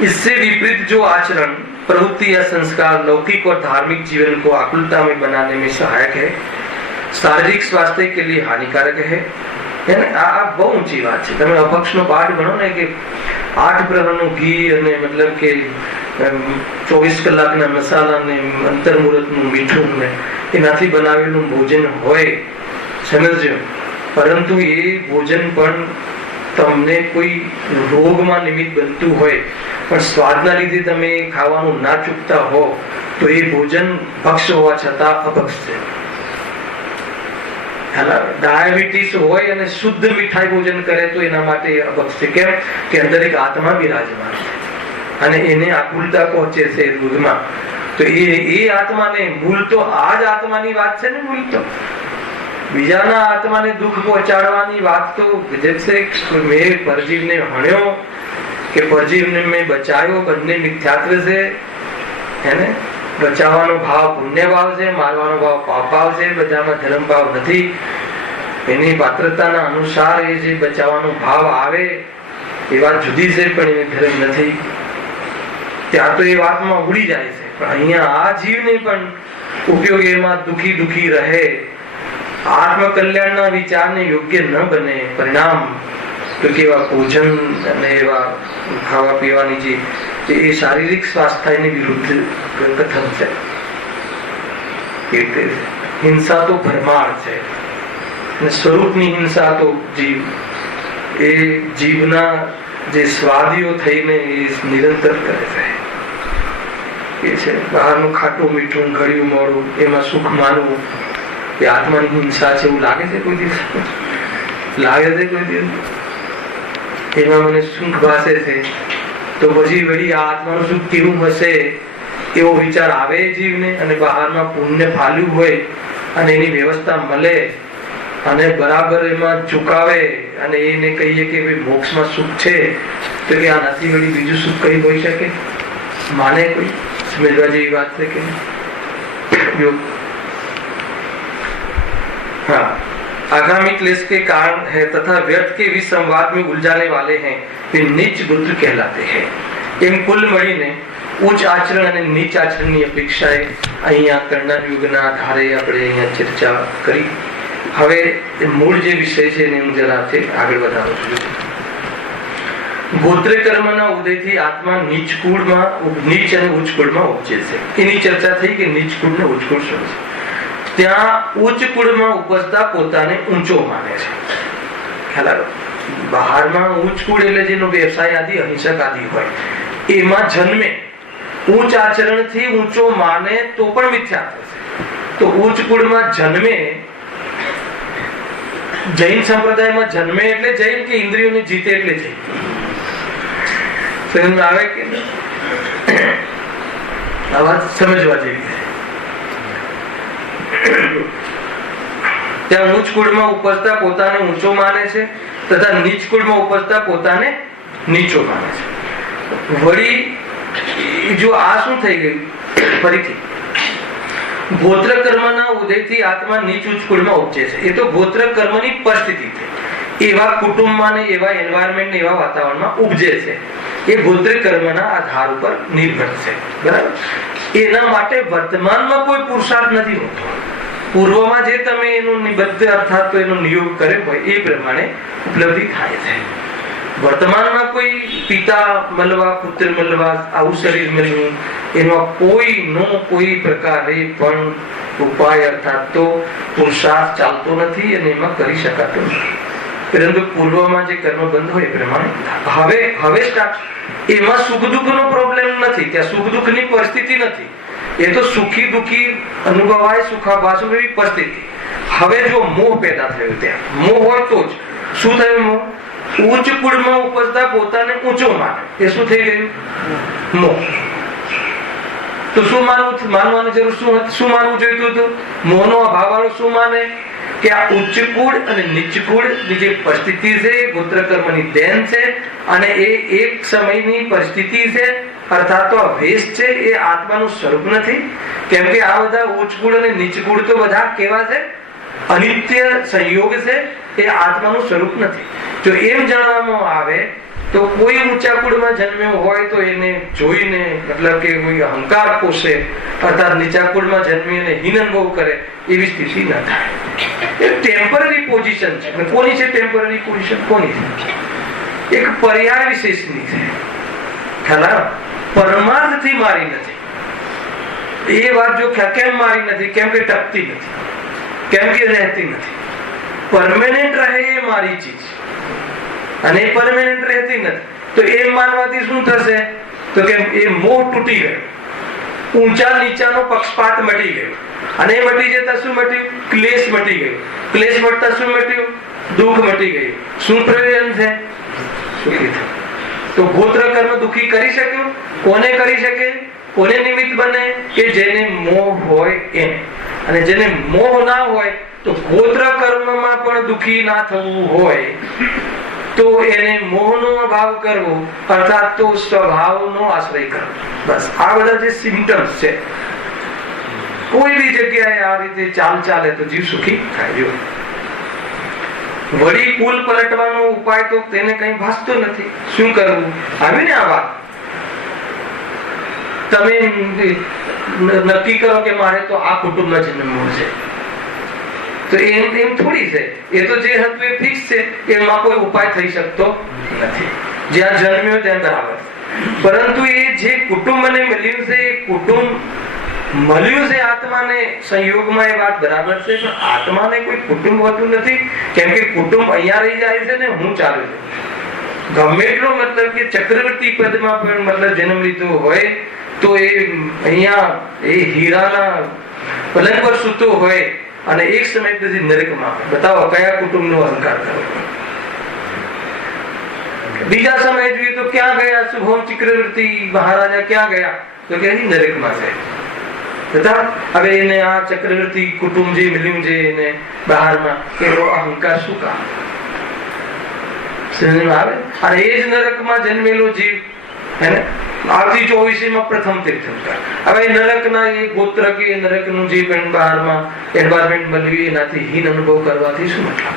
इससे विपरीत जो आचरण प्रवृत्ति या संस्कार लौकिक और धार्मिक जीवन को आकुलता में बनाने में सहायक है, शारीरिक स्वास्थ्य के लिए हानिकारक है. આ બહુ ઊંચી વાત છે. તમે અપક્ષનો પાઠ ગણો ને કે 8 પ્રહરનું ઘી અને મતલબ કે 24 કલાકના મસાલા ને અંતર્મુહૂર્તનું મીઠું ને એનાથી બનાવેલું ભોજન હોય, સમજજો. પરંતુ એ ભોજન પણ તમને કોઈ રોગમાં નિમિત્ત બનતું હોય, પણ સ્વાદના લીધે તમે ખાવાનું ના ચૂકતા હો તો એ ભોજન ભક્ષ હોવા છતાં અભક્ષ છે. ડાયાબિટીસ હોય અને શુદ્ધ મીઠાઈ ભોજન કરે તો એના માટે અભક્ષ છે. કેમ કે અંદર એક આત્મા બિરાજમાન છે અને એને આકુલતા પહોંચે છે દૂધમાં. તો એ આત્માને મૂળ તો આ જ આત્માની વાત છે ને. મૂળ તો બીજાના આત્માને દુઃખ પહોંચાડવાની વાત તો ગજબ છે. મેં પરજીવને હણ્યો કે પરજીવને મેં બચાવ્યો, બંને મિથ્યાત્વ છે. એને બચાવવાનો ભાવ પુણ્ય ભાવ છે, મારવાનો ભાવ પાપ ભાવ છે, બધામાં ધર્મ ભાવ નથી. એની પાત્રતાના અનુસાર એ જે બચાવવાનો ભાવ આવે એ વાત જુદી છે, પણ એ ધર્મ નથી. ત્યાં તો એ વાતમાં ઉડી જાય છે. પણ અહીંયા આ જીવને પણ ઉપયોગ એમાં દુખી દુખી રહે, આત્મકલ્યાણના વિચારને યોગ્ય ન બને, પરિણામ તો કેવા ભોજન અને એવા ખાવા પીવાની જે એ શારીરિક સ્વાસ્થ્યની વિરુદ્ધ કથન છે. હિંસા તો ભરમાર છે, અને સ્વરૂપની હિંસા તો જીવ, એ જીવના જે સ્વાદીઓ થઈને એ નિરંતર કરે છે. એ છે બહારનું ખાટું મીઠું ગળ્યું મોડું એમાં સુખ માનવું, એ આત્માની હિંસા છે. એવું લાગે છે કોઈ દિવસ? લાગે છે કોઈ દિવસ? એમાં મને સુખ ભાસે છે તો પછી વળી આ આત્માનું સુખ કેવું હશે એવો વિચાર આવે જીવને. અને બહારમાં પુણ્ય ફાલ્યું હોય અને એની વ્યવસ્થા મળે અને બરાબર એમાં ચૂકાવે અને એને કહીએ કે ભાઈ મોક્ષમાં સુખ છે, તો કે આનાથી વળી બીજું સુખ કઈ હોઈ શકે? માને કોઈ? સમજવા જેવી વાત છે કે हाँ, आगामी क्लेश के कारण है तथा व्यर्थ के विसंवाद में उलझाने वाले हैं, वे नीच बुद्ध कहलाते हैं. એમ કુલ મળીને ઉચ્ચ આચરણ અને નીચ આચરણની અપેક્ષાએ અહીંયા કર્ણના યુગના આધારે આપણે અહીંયા ચર્ચા કરી. હવે મૂળ જે વિષય છે એને હું જરા આગળ વધારું છું. ગોત્ર કર્મના ઉદયથી આત્મા નીચ કુળમાં, નીચ અને ઉચ્ચ કુળમાં ઉપજે છે. એની ચર્ચા થઈ કે નીચ કુળ ને ઉચ્ચ કુળ શું છે. ત્યાં ઉચ્ચ કુળમાં ઉપજતા પોતાને ઊંચો માને છે. ખ્યાલ આવ્યો? બહારમાં ઉચ્ચ કુળ એટલે જેનો વ્યવસાય આદિ અહિંસક આદિ હોય એમાં જન્મે, ઉચ્ચ આચરણથી ઊંચો માને તો પણ મિથ્યા થશે. તો ઉચ્ચ કુળમાં જન્મે, જૈન સંપ્રદાયમાં જન્મે એટલે જૈન કે ઇન્દ્રિયોને જીતે એટલે જૈન. સમજ આવે કે આ વાત સમજવા જેવી છે. ત્યાં ઉચ્ચ કુળમાં ઉપજતા પોતાને ઊંચો માને છે તથા નીચ કુળમાં ઉપજતા પોતાને નીચો માને છે. વળી જો આ શું થઈ ગયું? ફરીથી ગોત્ર કર્મના ઉદયથી આત્મા નીચ ઉચ્ચ કુળમાં ઉપજે છે. એ તો ગોત્ર કર્મની પરિસ્થિતિ છે. એવા કુટુંબમાં ને એવા એન્વાયરમેન્ટ ને એવા વાતાવરણમાં ઉપજે છે. એ ગોત્ર કર્મના આધાર ઉપર નિર્ભર છે. બરાબર? એના માટે વર્તમાનમાં કોઈ પુરુષાર્થ નથી હોતો. પૂર્વમાં જે તમે એનું નિબદ્ધ અર્થાત તો એનો નિયોગ કર્યો હોય એ પ્રમાણે ઉપલબ્ધિ થાય છે. વર્તમાનમાં કોઈ પિતા મળવા, પુત્ર મળવા, આવું શરીર મળવું, એમાં કોઈ પ્રકારે પણ ઉપાય અર્થાત તો પુરુષાર્થ ચાલતો નથી અને એમાં કરી શકાતો નથી. પરંતુ પૂર્વમાં જે કર્મ બંધ હોય એ પ્રમાણે હવે એમાં સુખ દુઃખ નો પ્રોબ્લેમ નથી. ત્યાં સુખ દુઃખ ની પરિસ્થિતિ નથી. એ તો સુખી દુઃખી અનુભવાય, સુખાભાસુ એવી પરિસ્થિતિ. હવે જો મોહ પેદા થયો, ત્યાં મોહ હોય તો જ શું થયું? મોહ. ઉચ્ચ કુળમાં ઉપજતા પોતાને ઊંચો માને, એ શું થઈ ગયું? મોહ. તો શું માનવાની જરૂર શું માનવું જોઈતું હતું? મોહનો અભાવ વાળો શું માને કે આ ઉચ્ચ કુળ અને નીચ કુળની જે પરિસ્થિતિ છે એ ગોત્ર કર્મની દેન છે અને એ એક સમયની પરિસ્થિતિ છે. અર્થાત તો આ વેશ છે એ આત્માનું સ્વરૂપ નથી. કેમ કે આ બધા ઉચ્ચ કુળ અને નીચ કુળ તો બધા કેવા છે? અનિત્ય સંયોગ છે. એ આત્માનું સ્વરૂપ નથી. જો એમ જાણવામાં આવે તો કોઈ ઊંચા કુળમાં જન્મ્યો હોય તો એને જોઈને મતલબ કે કોઈ અહંકાર પોષે, અર્થાત નીચા કુળમાં જન્મી અને હીન અનુભવ કરે એવી સ્થિતિ ન થાય. એ ટેમ્પરરી પોઝિશન છે. કોની છે ટેમ્પરરી પોઝિશન? કોની છે? એક પર્યાય વિશેષની છે. ખ્યાલ? પરમાર્થથી મારી નથી. એ વાત જો કેમ મારી નથી? કેમ કે ટકતી નથી, કેમ કે રહેતી નથી. પરમેનન્ટ રહે એ મારી ચીજ અને એ પરમેનન્ટ રહેતી નથી. તો એમ માનવાથી શું થશે? તો કે એ મોહ તૂટી ગયો, ઊંચા નીચાનો પક્ષપાત મટી ગયો. અને એ મટી જતા શું મટ્યું? ક્લેશ મટી ગયો. ક્લેશ મટતા શું મટ્યું? દુઃખ મટી ગયું. શું પ્રયોજન છે? સુખી થયું. તો ગોત્ર કર્મ દુઃખી કરી શક્યું? કોને કરી શકે? કોને નિમિત્ત બને? કે જેને મોહ હોય એને. અને જેને મોહ ના હોય તો ગોત્ર કર્મમાં પણ દુઃખી ના થવું હોય તો એને મોહનો અભાવ કરવો, અર્થાત તો સ્વભાવનો આશ્રય કરવો. બસ આ બધા જે સિમ્પટમ્સ છે કોઈ બી જગ્યાએ આ રીતે ચાલે તો જીવ સુખી થાય. વળી કુલ પલટવાનો ઉપાય તો તેને કઈ ભાસતો નથી. શું કરવું? આવી ને આ વાત. તમે નક્કી કરો કે મારે તો આ કુટુંબમાં જન્મવું છે, તો એમ થોડી છે. એ તો જે હતું એ ફિક્સ છે, એમાં કોઈ ઉપાય થઈ શકતો નથી. જ્યાં જન્મ્યો ત્યાં બરાબર. પરંતુ એ જે કુટુંબ મને મળ્યું છે, એ કુટુંબ મળ્યું છે આત્માને સંયોગમાં, એ વાત બરાબર છે. પણ આત્માને કોઈ કુટુંબ હોતું નથી, કેમ કે કુટુંબ અહીંયા રહી જાય છે ને હું ચાલુ છું. ગમે એટલો મતલબ કે ચક્રવર્તી પદમાં પણ મતલબ જન્મ લીધો હોય તો એ અહીંયા એ હીરાના પલંગ પર સૂતો હોય અને એક સમય પછી નરકમાં. બતાવો કયા કુટુંબનો અહંકાર કરો. બીજા સમય જોઈએ તો ક્યાં ગયા શુભમ ચક્રવર્તી મહારાજા, ક્યાં ગયા તો કે નરકમાં છે. હવે એને આ ચક્રવર્તી કુટુંબ જે મળ્યું છે એને બહારમાં, એનો અહંકાર શું કામ આવે? અને એ જ નરકમાં જન્મેલો જીવ હેને આવતી 24 પ્રથમ તીર્થંકર. હવે નરકના એ ગોત્ર કે નરકનું જે પણ બહારમાં એન્વાયરમેન્ટ મળ્યું એનાથી હીન અનુભવ કરવાથી શું મતલબ?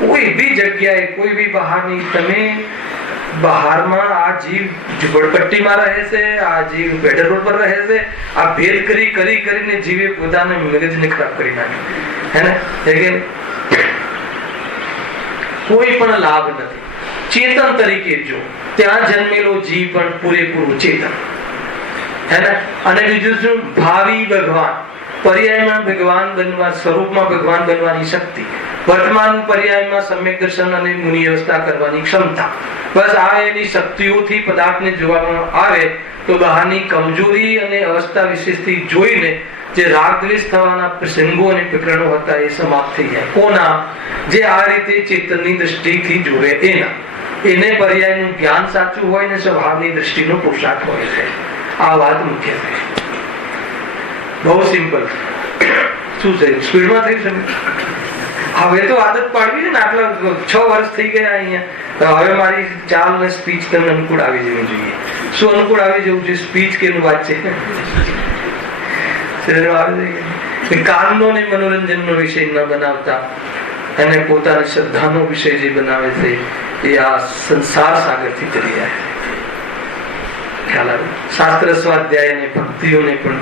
કોઈ બી જગ્યાએ કોઈ બી બહારની તમે બહારમાં આ જીવ ઝુંપડપટ્ટીમાં રહે છે, આ જીવ પેડર રોડ પર રહે છે. આ ભેદ કરીને જીવે પોતાના મગજને ખરાબ કરી નાખ્યું હે ને. કોઈ પણ લાભ નથી. ચેતન તરીકે જો ત્યાં જન્મેલો જીવ પણ પૂરેપૂરું ચેતન હે ને. અને બીજું શું? ભાવિ ભગવાન, પર્યાયમાં ભગવાન બનવા, સ્વરૂપમાં ભગવાન બનવાની શક્તિ, વર્તમાન પર્યાયમાં સમ્યક દર્શન અને મુનિ અવસ્થા કરવાની ક્ષમતા. બસ આ એની શક્તિઓથી પદાર્થને જોવામાં આવે તો બહારની કમજોરી અને અવસ્થા વિશેષથી જોઈને જે રાગ દ્વેષ થવાના પ્રસંગો અને પ્રકરણો હતા એ સમાપ્ત થઈ જાય. કોના? જે આ રીતે ચેતનની દ્રષ્ટિથી જોવે એના. એને પર્યાયનું જ્ઞાન સાચું હોય ને સ્વભાવની દ્રષ્ટિનો પોશાક હોય છે. આ વાત મુખ્ય છે. બહુ સિમ્પલ. શું છે? સ્પીડમાં થઈ શકે. હવે તો આદત પાડવી ને. આટલા 6 વર્ષ થઈ ગયા અહીંયા, હવે મારી ચાલ ને સ્પીચ તમને અનુકૂળ આવી જવી જોઈએ. શું અનુકૂળ આવી જવું છે? સ્પીચ કે વાત છે કામનો ને મનોરંજનનો વિષય ન બનાવતા અને પોતાની શ્રદ્ધાનો વિષય જે બનાવે છે એ આ સંસાર સાગરથી તરી જાય. ખ્યાલ આવે? શાસ્ત્ર સ્વાધ્યાય અને ભક્તિઓને પણ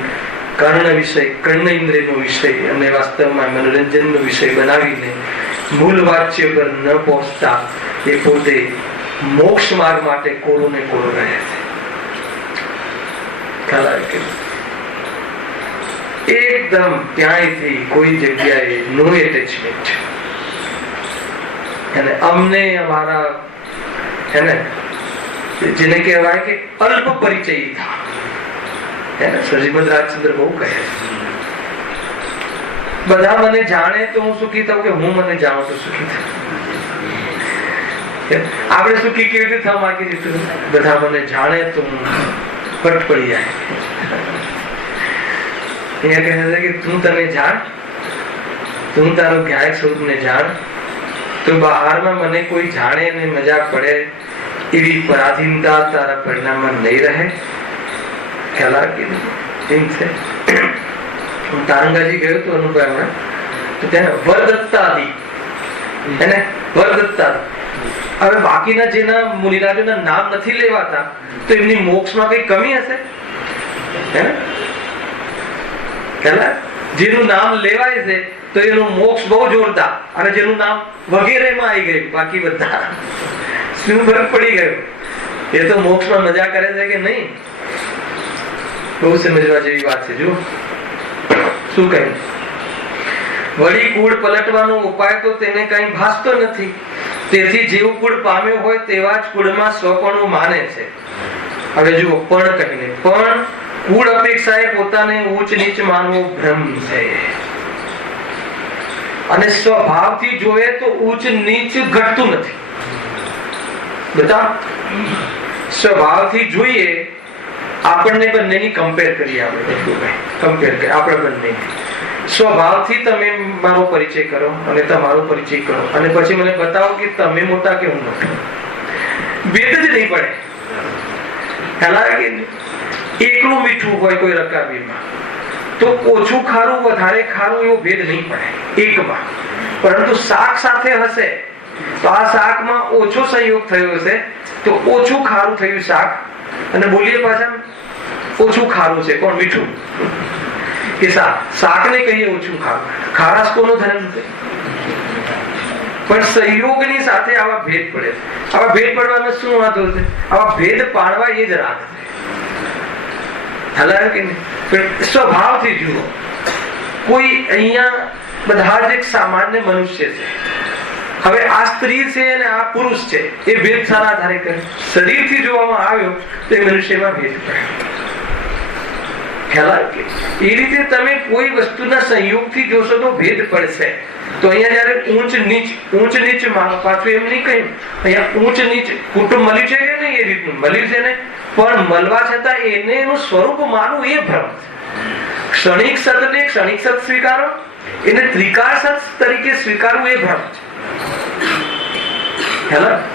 કર્ણ વિષય, કર્ણ ઇન્દ્રિયનો વિષય અને વાસ્તવમાં મનોરંજનનો વિષય બનાવીને મૂળ વાચ્ય પર ન પહોંચતા એ પોતે મોક્ષ માર્ગ માટે કોરો ને કોરો રહે છે. ખ્યાલ આવે કે એકદમ ક્યાંયથી કોઈ જગ્યાએ નો એટેચમેન્ટ. અને અમને અમારા એને જેને કહેવાય કે અલ્પ પરિચય થા. શ્રીમદ રાજચંદ્ર બહુ કહે છે બધા મને જાણે તો હું સુખી થઉં, કે હું મને જાણું તો સુખી થઉં. આપણે સુખી કેવી રીતે થવા માંગીએ છીએ? બધા મને જાણે તો હું ફટ પડી જાય. અહીંયા કહે છે કે તું તને જાણ, તું તારો ગાયક સ્વરૂપને જાણ, તો બહારમાં મને કોઈ જાણે અને મજાક પડે એવી પરાધીનતા તારા પરિણામમાં નહીં રહે. ખ્યાલ આવે? એમ છે. હું તારંગાજી ગયો હતો અનુભવમાં, તો ત્યાં વરદત્તાદિ એને વરદત્તાદિ. હવે બાકીના જેના મુનિરાજોના નામ નથી લેવાતા તો એમની મોક્ષમાં કઈ કમી હશે? હે ને? જેનું નામ લેવાય છે તો એનું મોક્ષ બહુ જોરદાર, અને જેનું નામ વગેરેમાં આવી ગયું બાકી બધા શું ફરક પડી ગયો? એ તો મોક્ષમાં મજા કરે છે કે નહીં? બહુ સમજવા જેવી વાત છે. જો શું કહ્યું? વળી કુળ પલટવાનો ઉપાય તો તેને કઈ ભાસતો નથી. તેથી જેવું કુળ પામ્યો હોય તેવા જ કુળમાં સ્વપણું માને છે. હવે જુઓ, પણ કહીને પણ કુળ અપેક્ષાએ પોતાને ઊંચ નીચ માનવો ભ્રમ છે. અને સ્વભાવથી જોયે તો ઊંચ નીચ ઘટતું નથી. બતા સ્વભાવથી જોઈએ આપણને બંનેની કમ્પેર કરીએ. આપણે કમ્પેર કરીએ આપણે બંને સ્વભાવથી. તમે મારો પરિચય કરો અને તમારો પરિચય કરો અને પછી મને બતાવો કે તમે મોટા કે હું મોટો. ભેદ જ નહીં પડે. ખ્યાલ આવે કે એકલું મીઠું હોય કોઈ રકાબીમાં તો ઓછું ખારું વધારે ખારું એવો ભેદ નહીં પડે એકમાં. પરંતુ શાક સાથે હશે તો આ શાકમાં ઓછો સંયોગ થયો હશે તો ઓછું ખારું થયું શાક, અને બોલીએ પાછા ઓછું ખારું છે કોણ? મીઠું કે શાકને કહીએ ઓછું ખારું. ખારાશ કોનો ધર્મ છે? પણ સંયોગની સાથે આવા ભેદ પડે. આવા ભેદ પડવામાં શું વાંધો છે? આવા ભેદ પાડવા એ જ રાત છે. હાલાકી નહીં, પણ સ્વભાવથી જુઓ. કોઈ અહીંયા બધા જ એક સામાન્ય મનુષ્ય છે. હવે આ સ્ત્રી છે અને આ પુરુષ છે, એ ભેદ સારા આધારે કરે. શરીરથી જોવામાં આવ્યો તો એ મનુષ્યમાં ભેદ પડે. ખ્યાલ આવે? એ રીતે તમે કોઈ વસ્તુના સંયોગથી જોશો તો ભેદ પડશે. તો અહીંયા જયારે ઊંચ નીચ પાછું એમ નહીં કહ્યું. અહીંયા ઊંચ નીચ કુટુંબ મળ્યું છે કે નહીં? એ રીતનું મળ્યું છે ને, પણ મળવા છતાં એને એનું સ્વરૂપ માનવું એ ભ્રમ છે. ક્ષણિક સતને ક્ષણિક સત સ્વીકારો, એને ત્રિકાળ સત તરીકે સ્વીકારવું એ ભ્રમ છે.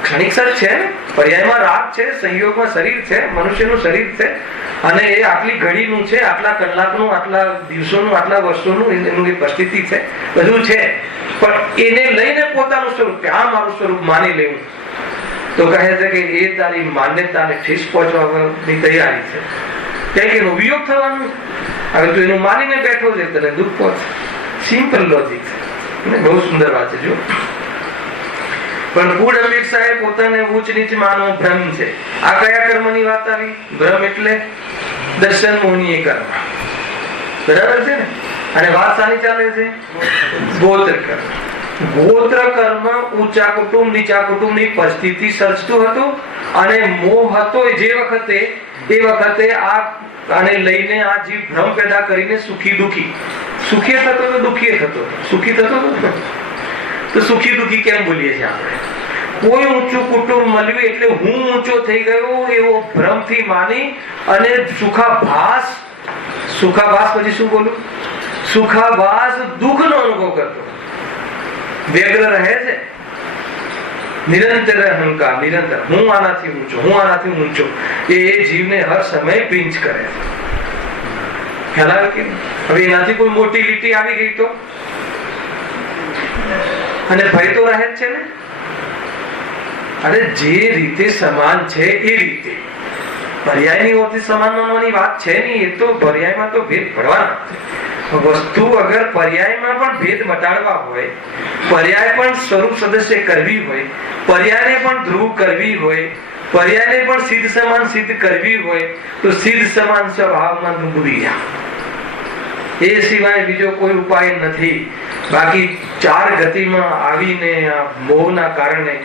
ક્ષણિક સત છે, પર્યાયમાં રાગ છે, સંયોગમાં શરીર છે, મનુષ્યનું શરીર છે, અને એ આટલી ઘડીનું છે, આટલા કલાકનું, આટલા દિવસોનું, આટલા વર્ષોનું એનું એક પરિસ્થિતિ છે, બધું છે. પણ એને લઈને પોતાનું સ્વરૂપ કે આ મારું સ્વરૂપ માની લેવું, તો કહે છે કે એ તારી માન્યતાને ઠેસ પહોંચવાની તૈયારી છે. ક્યાંક એનો વિયોગ થવાનું. હવે તું એનું માનીને બેઠો છે તને દુઃખ પહોંચે. સિમ્પલ લોજિક છે, બહુ સુંદર વાત છે. જો પણ કુળ અપેક્ષાએ પોતાને ઊંચ નીચ માનવો ભ્રમ છે. આ કયા કર્મની વાત આવી? ભ્રમ એટલે દર્શન મોહનીય કર્મ. બરાબર છે ને? અને વાત સાની ચાલે છે? ગોત્ર કર્મ. ગોત્ર કર્મ ઊંચા કુટુંબ નીચા કુટુંબની પરિસ્થિતિ સર્જતું હતું, અને મોહ હતો એ વખતે આ આને લઈને આ જીવ ભ્રમ પેદા કરીને સુખી દુખી, સુખી થતો તો દુખી થતો, સુખી થતો તો સુખી દુખી કેમ બોલીએ છીએ આપણે? કોઈ ઊંચું કુટુંબ મળ્યું એટલે હું ઊંચો થઈ ગયો એવો ભ્રમથી માની અને સુખાભાસ પછી શું બોલું? સુખાભાસ દુઃખનો અનુભવ કરતો વ્યગ્ર રહે છે. નિરંતર અહંકાર, નિરંતર હું આનાથી ઊંચો, એ જીવને હર સમય પિંચ કરે છે. ખ્યાલ આવે કે? હવે એનાથી કોઈ મોટી લીટી આવી ગઈ તો, અને ભય તો રહે જ છે ને. અને જે રીતે સમાન છે એ રીતે પર્યાયની ઓરથી સમાન માનવાની વાત છે નહીં. એ તો પર્યાયમાં તો ભેદ પડવાના છે. વસ્તુ અગર પર્યાયમાં પણ ભેદ મટાડવા હોય, પર્યાય પણ સ્વરૂપ સદસ્ય કરવી હોય, પર્યાયને પણ ધ્રુવ કરવી હોય, પર્યાયને પણ સિદ્ધ સમાન સિદ્ધ કરવી હોય, તો સિદ્ધ સમાન સ્વભાવમાં ડૂબી જા. એ સિવાય બીજો કોઈ ઉપાય નથી. બાકી ચાર ગતિમાં આવીને આ મોહના કારણે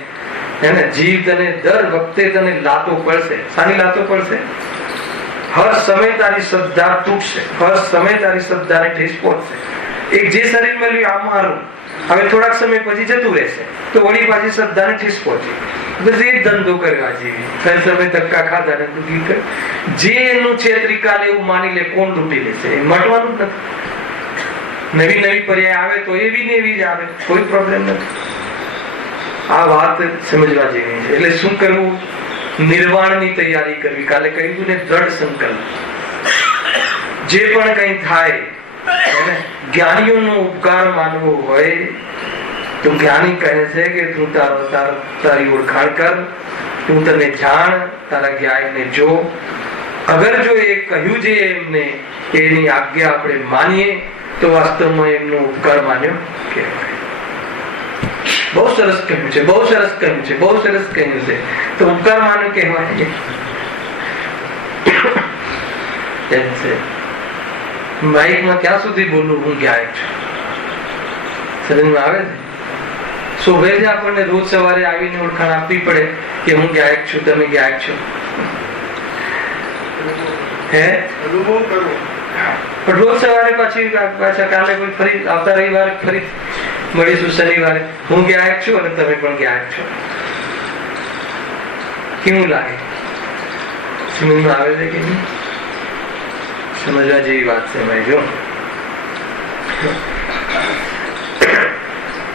એને જીવ તને દર વખતે તને લાતો પડશે. શાની લાતો પડશે? હર સમય તારી શ્રદ્ધા તૂટશે, હર સમય તારી શ્રદ્ધાને ઠેસ પહોંચશે. એક જે શરીર મળ્યું આ મારું, હવે થોડાક સમય પછી જતું રહેશે, તો વળી પાછી શ્રદ્ધાને ઠેસ પહોંચે. બસ એ જ ધંધો કરવા જેવી. કઈ સમય ધક્કા ખાધા ને તૂટી ગયો. જે એનું છે ત્રિકાલ એવું માની લે, કોણ લૂંટી લેશે? એ મટવાનું જ નથી. નવી પર્યાય આવે તો એવી ને એવી જ આવે, કોઈ પ્રોબ્લેમ નથી. આ વાત સમજવા જેવી છે. એટલે શું કરવું? નિર્વાણની તૈયારી કરવી. કાલે કહ્યું ને, દ્રઢ સંકલ્પ. જે પણ કઈ થાય જ્ઞાનીઓનો ઉપકાર માનવો હોય તો જ્ઞાની કહે છે કે તું તારી ઓળખાણ કર, તું તને જાણ, તારા જ્ઞાનને જો. અગર જો એ કહ્યું છે એમને, એની આજ્ઞા આપણે માનીએ તો વાસ્તવમાં એમનો ઉપકાર માન્યો કહેવાય. બહુ સરસ કહ્યું છે, બહુ સરસ કહ્યું છે, બહુ સરસ કહ્યું છે. તો ઉપકાર માન્યો કહેવાય. એમ છે. માઇકમાં ક્યાં સુધી બોલું? હું ગાયક છું. સમજમાં આવે છે? શોભે છે આપણને રોજ સવારે આવીને ઓળખાણ આપવી પડે કે હું ગાયક છું, તમે ગાયક છો. હે અનુભવ કરો. પણ રોજ સવારે પાછા કાલે કોઈ ફરી આવતા રવિવારે ફરી મળીશું, શનિવારે હું ગાયક છું અને તમે પણ ગાયક છો. કેવું લાગે? સમજમાં આવે છે કે નહીં? સમજવા જેવી વાત છે ભાઈ. જો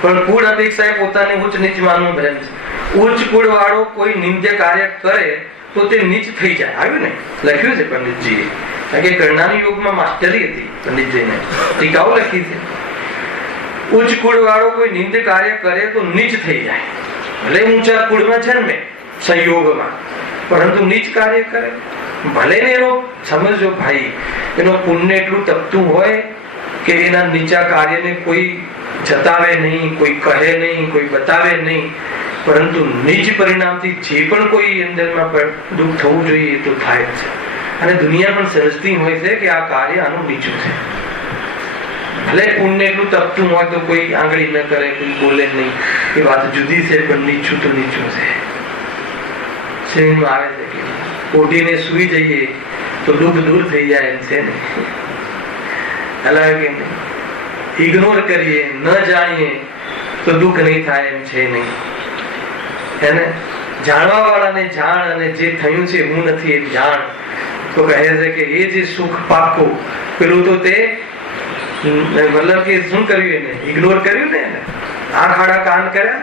પણ કુળ અપેક્ષાએ પોતાને ઉચ્ચ નીચ માનવું ભ્રમ છે. ઉચ્ચ કુળ વાળો કોઈ નિંદ્ય કાર્ય કરે તો તે નીચ થઈ જાય. આવ્યું ને, લખ્યું છે પંડિતજીએ. કે કરણાની યોગમાં માસ્ટરી હતી પંડિતજીને, ટીકાઓ લખી છે. ઉચ્ચ કુળ વાળો કોઈ નિંદ કાર્ય કરે તો નીચ થઈ જાય, ભલે ઊંચા કુળમાં જન્મે સંયોગમાં, પરંતુ નીચ કાર્ય કરે ભલે ને એનો સમજો ભાઈ, એનો પુણ્ય એટલું તપતું હોય કે એના નીચા કાર્યને કોઈ જતાવે નહીં, કોઈ કહે નહીં, કોઈ બતાવે નહીં, પરંતુ નીચ પરિણામથી જે પણ કોઈ અંદરમાં દુઃખ થવું જોઈએ એ તો થાય જ છે. અને દુનિયા પણ સમજતી હોય છે કે આ કાર્ય આનું નીચું છે. ભલે પુણ્ય એટલું તપતું હોય તો કોઈ આંગળી ન કરે, કોઈ બોલે નહીં, એ વાત જુદી છે, પણ નીચું તો નીચું છે. આવે છે કે ઓઢીને સુઈ જઈએ તો દુઃખ દૂર થઈ જાય એમ છે ને, કે ઇગ્નોર કરીએ, ન જાણીએ તો દુઃખ નહીં થાય એમ છે નહીં. એને જાણવા વાળાને જાણ, અને જે થયું છે હું નથી એ જાણ. તો કહે છે કે એ જે સુખ પાકું પેલું તો તે મતલબ કે શું કર્યું, એને ઇગ્નોર કર્યું ને, આંખ આડા કાન કર્યા,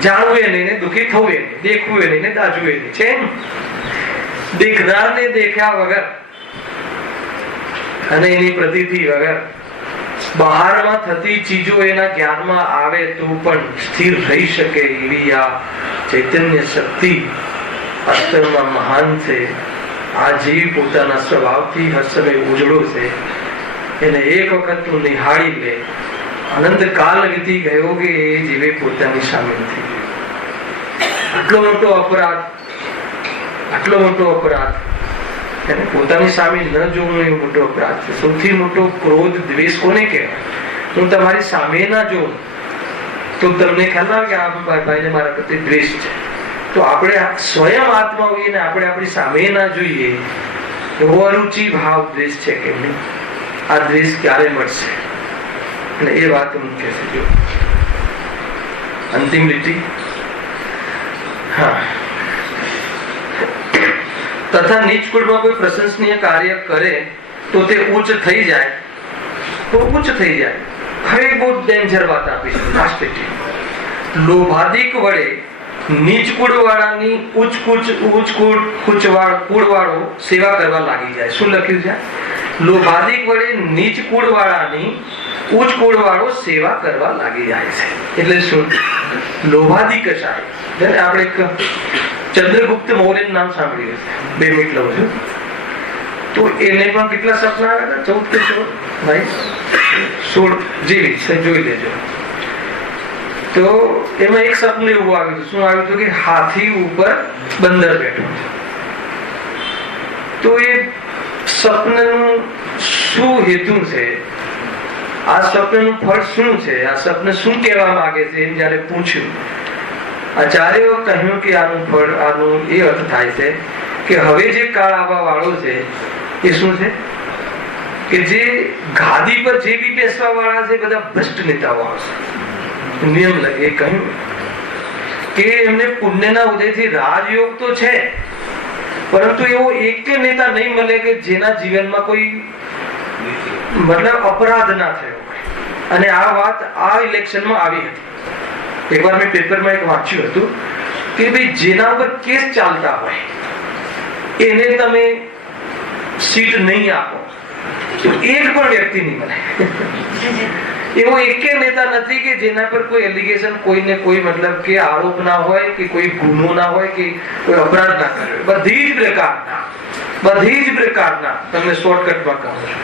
જાણવું એ નહીં, દુઃખી થવું એ નહીં, દેખવું એ નહીં, દાજવું એ નહીં છે. દેખનારને દેખ્યા વગર અને એની પ્રતીતિ વગર બહારમાં થતી ચીજો એના જ્ઞાનમાં આવે તો પણ સ્થિર રહી શકે એવી આ ચૈતન્ય શક્તિ વાસ્તવમાં મહાન છે. આ જીવ પોતાના સ્વભાવથી હર સમય ઉજળો છે. એને એક વખત તું નિહાળી લે, અનંત કાળ વીતી ગયો કે એ જીવે પોતાની સામે નથી. આટલો મોટો અપરાધ, આટલો મોટો અપરાધ, એને પોતાની સામે ન જોવું એ મોટો અપરાધ છે. સૌથી મોટો ક્રોધ દ્વેષ કોને કહેવાય? હું તમારી સામે ના જોઉં તો તમને ખ્યાલ આવે કે આ ભાઈને મારા પ્રત્યે દ્વેષ છે. તો આપણે સ્વયં આત્મા હોઈએ ને આપણે આપણી સામે ના જોઈએ એવો અરુચિ ભાવ દ્વેષ છે કે નહીં, આ દ્વેષ ક્યારે મળશે? અને એ વાત મુખ્ય છે. જો અંતિમ લીટી, હા, તથા નીચ કુળમાં કોઈ પ્રશંસનીય કાર્ય કરે તો તે ઉચ્ચ થઈ જાય, તો ઉચ્ચ થઈ જાય. હવે બહુ ડેન્જર વાત આપી છે લાસ્ટ લીટી. લોભાદિક વડે નીચ કુળ વાળાની ઉચ્ચ કુળ વાળો સેવા કરવા લાગી જાય. શું લખ્યું છે? લોભાદિક વડે નીચ કુળ વાળાની ઉચ્ચ કુળ વાળો સેવા કરવા લાગી જાય છે. એટલે શું? લોભાદિક શાહી. આપણે એક ચંદ્રગુપ્ત મૌર્ય નામ સાંભળ્યું છે, 2 મિનિટ લઉં છું. તો એને પણ કેટલા સપના આવ્યા હતા? 14 કે 16 ભાઈ, 16 જેવી છે, જોઈ લેજો. તો એમાં એક સપનું એવું આવ્યું હતું. શું આવ્યું હતું? કે હાથી ઉપર બંદર બેઠો. તો એ સપનનું શું હેતુ છે, આ સપનનું ફળ શું છે, આ સપન શું કહેવા માંગે છે, એમ જયારે પૂછ્યું, આચાર્યો કહ્યું કે આનું ફળ, આનું એ અર્થ થાય છે કે હવે જે કાળ આવવા વાળો છે એ શું છે કે જે ગાદી પર જે બી બેસવા વાળા છે બધા ભ્રષ્ટ નેતાઓ આવશે. નિયમ લગે કહ્યું કે એમને પુણ્યના ઉદયથી રાજયોગ તો છે, પરંતુ એવો એક નેતા નહીં મળે કે જેના જીવનમાં કોઈ મતલબ અપરાધ ના થયો હોય. અને આ વાત આ ઇલેક્શનમાં આવી હતી. એકવાર મેં પેપરમાં એક વાંચ્યું હતું કે ભાઈ જેના ઉપર કેસ ચાલતા હોય એને તમે સીટ નહીં આપો તો એક પણ વ્યક્તિ નહીં મળે. એવો એક નેતા નથી કે જેના પર કોઈ એલિગેશન, કોઈને કોઈ મતલબ કે આરોપ ના હોય કે કોઈ ગુનો ના હોય કે કોઈ અપરાધ ના કર્યો. બધી જ પ્રકારના તમને શોર્ટકટમાં કહું છું,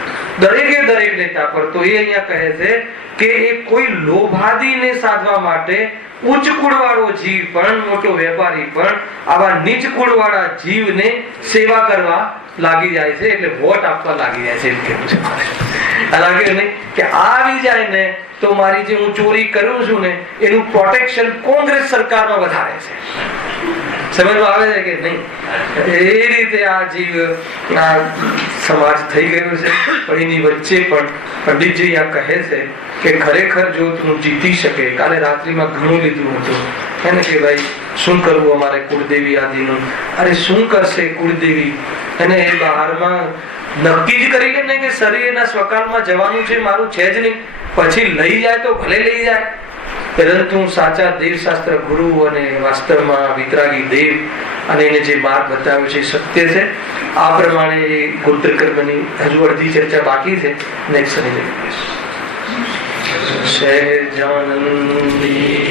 દરેક નેતા પર. તો એ અહીંયા કહે છે કે એ કોઈ લોભાદીને સાધવા માટે ઉચ્ચ કુળવાળો જીવ પણ, મોટો વેપારી પણ આવા નીચ કુળવાળા જીવને સેવા કરવા લાગી જાય છે, એટલે વોટ આપવા લાગી જાય છે એમ કેવું છે મારે. લાગે નહીં કે આવી જાય ને તો મારી જે હું ચોરી કરું છું ને એનું પ્રોટેક્શન કોંગ્રેસ સરકારમાં વધારે છે. સમજમાં આવે છે કે નહીં? એ રીતે આ જીવ આ સમાજ થઈ ગયો છે. પણ એની વચ્ચે પણ પંડિતજી આ કહે છે કે ખરેખર જો તું જીતી શકે, કાલે રાત્રિમાં ઘણું લીધું હતું એને કે ભાઈ શું કરવું અમારે કુળદેવી આદિનું, અરે શું કરશે કુળદેવી, એને એ બહારમાં નક્કી જ કરી લે ને કે શરીરના સ્વકાળમાં જવાનું છે, મારું છે જ નહીં, પછી લઈ જાય તો ભલે લઈ જાય. પરંતુ સાચા દેવશાસ્ત્ર ગુરુ અને વાસ્તવમાં વિતરાગી દેવ અને એને જે માર્ગ બતાવ્યો છે સત્ય છે. આ પ્રમાણે ગોત્ર કર્મની હજુ અડધી ચર્ચા બાકી છે. નેક્સ્ટ શનિ સહેજાનંદી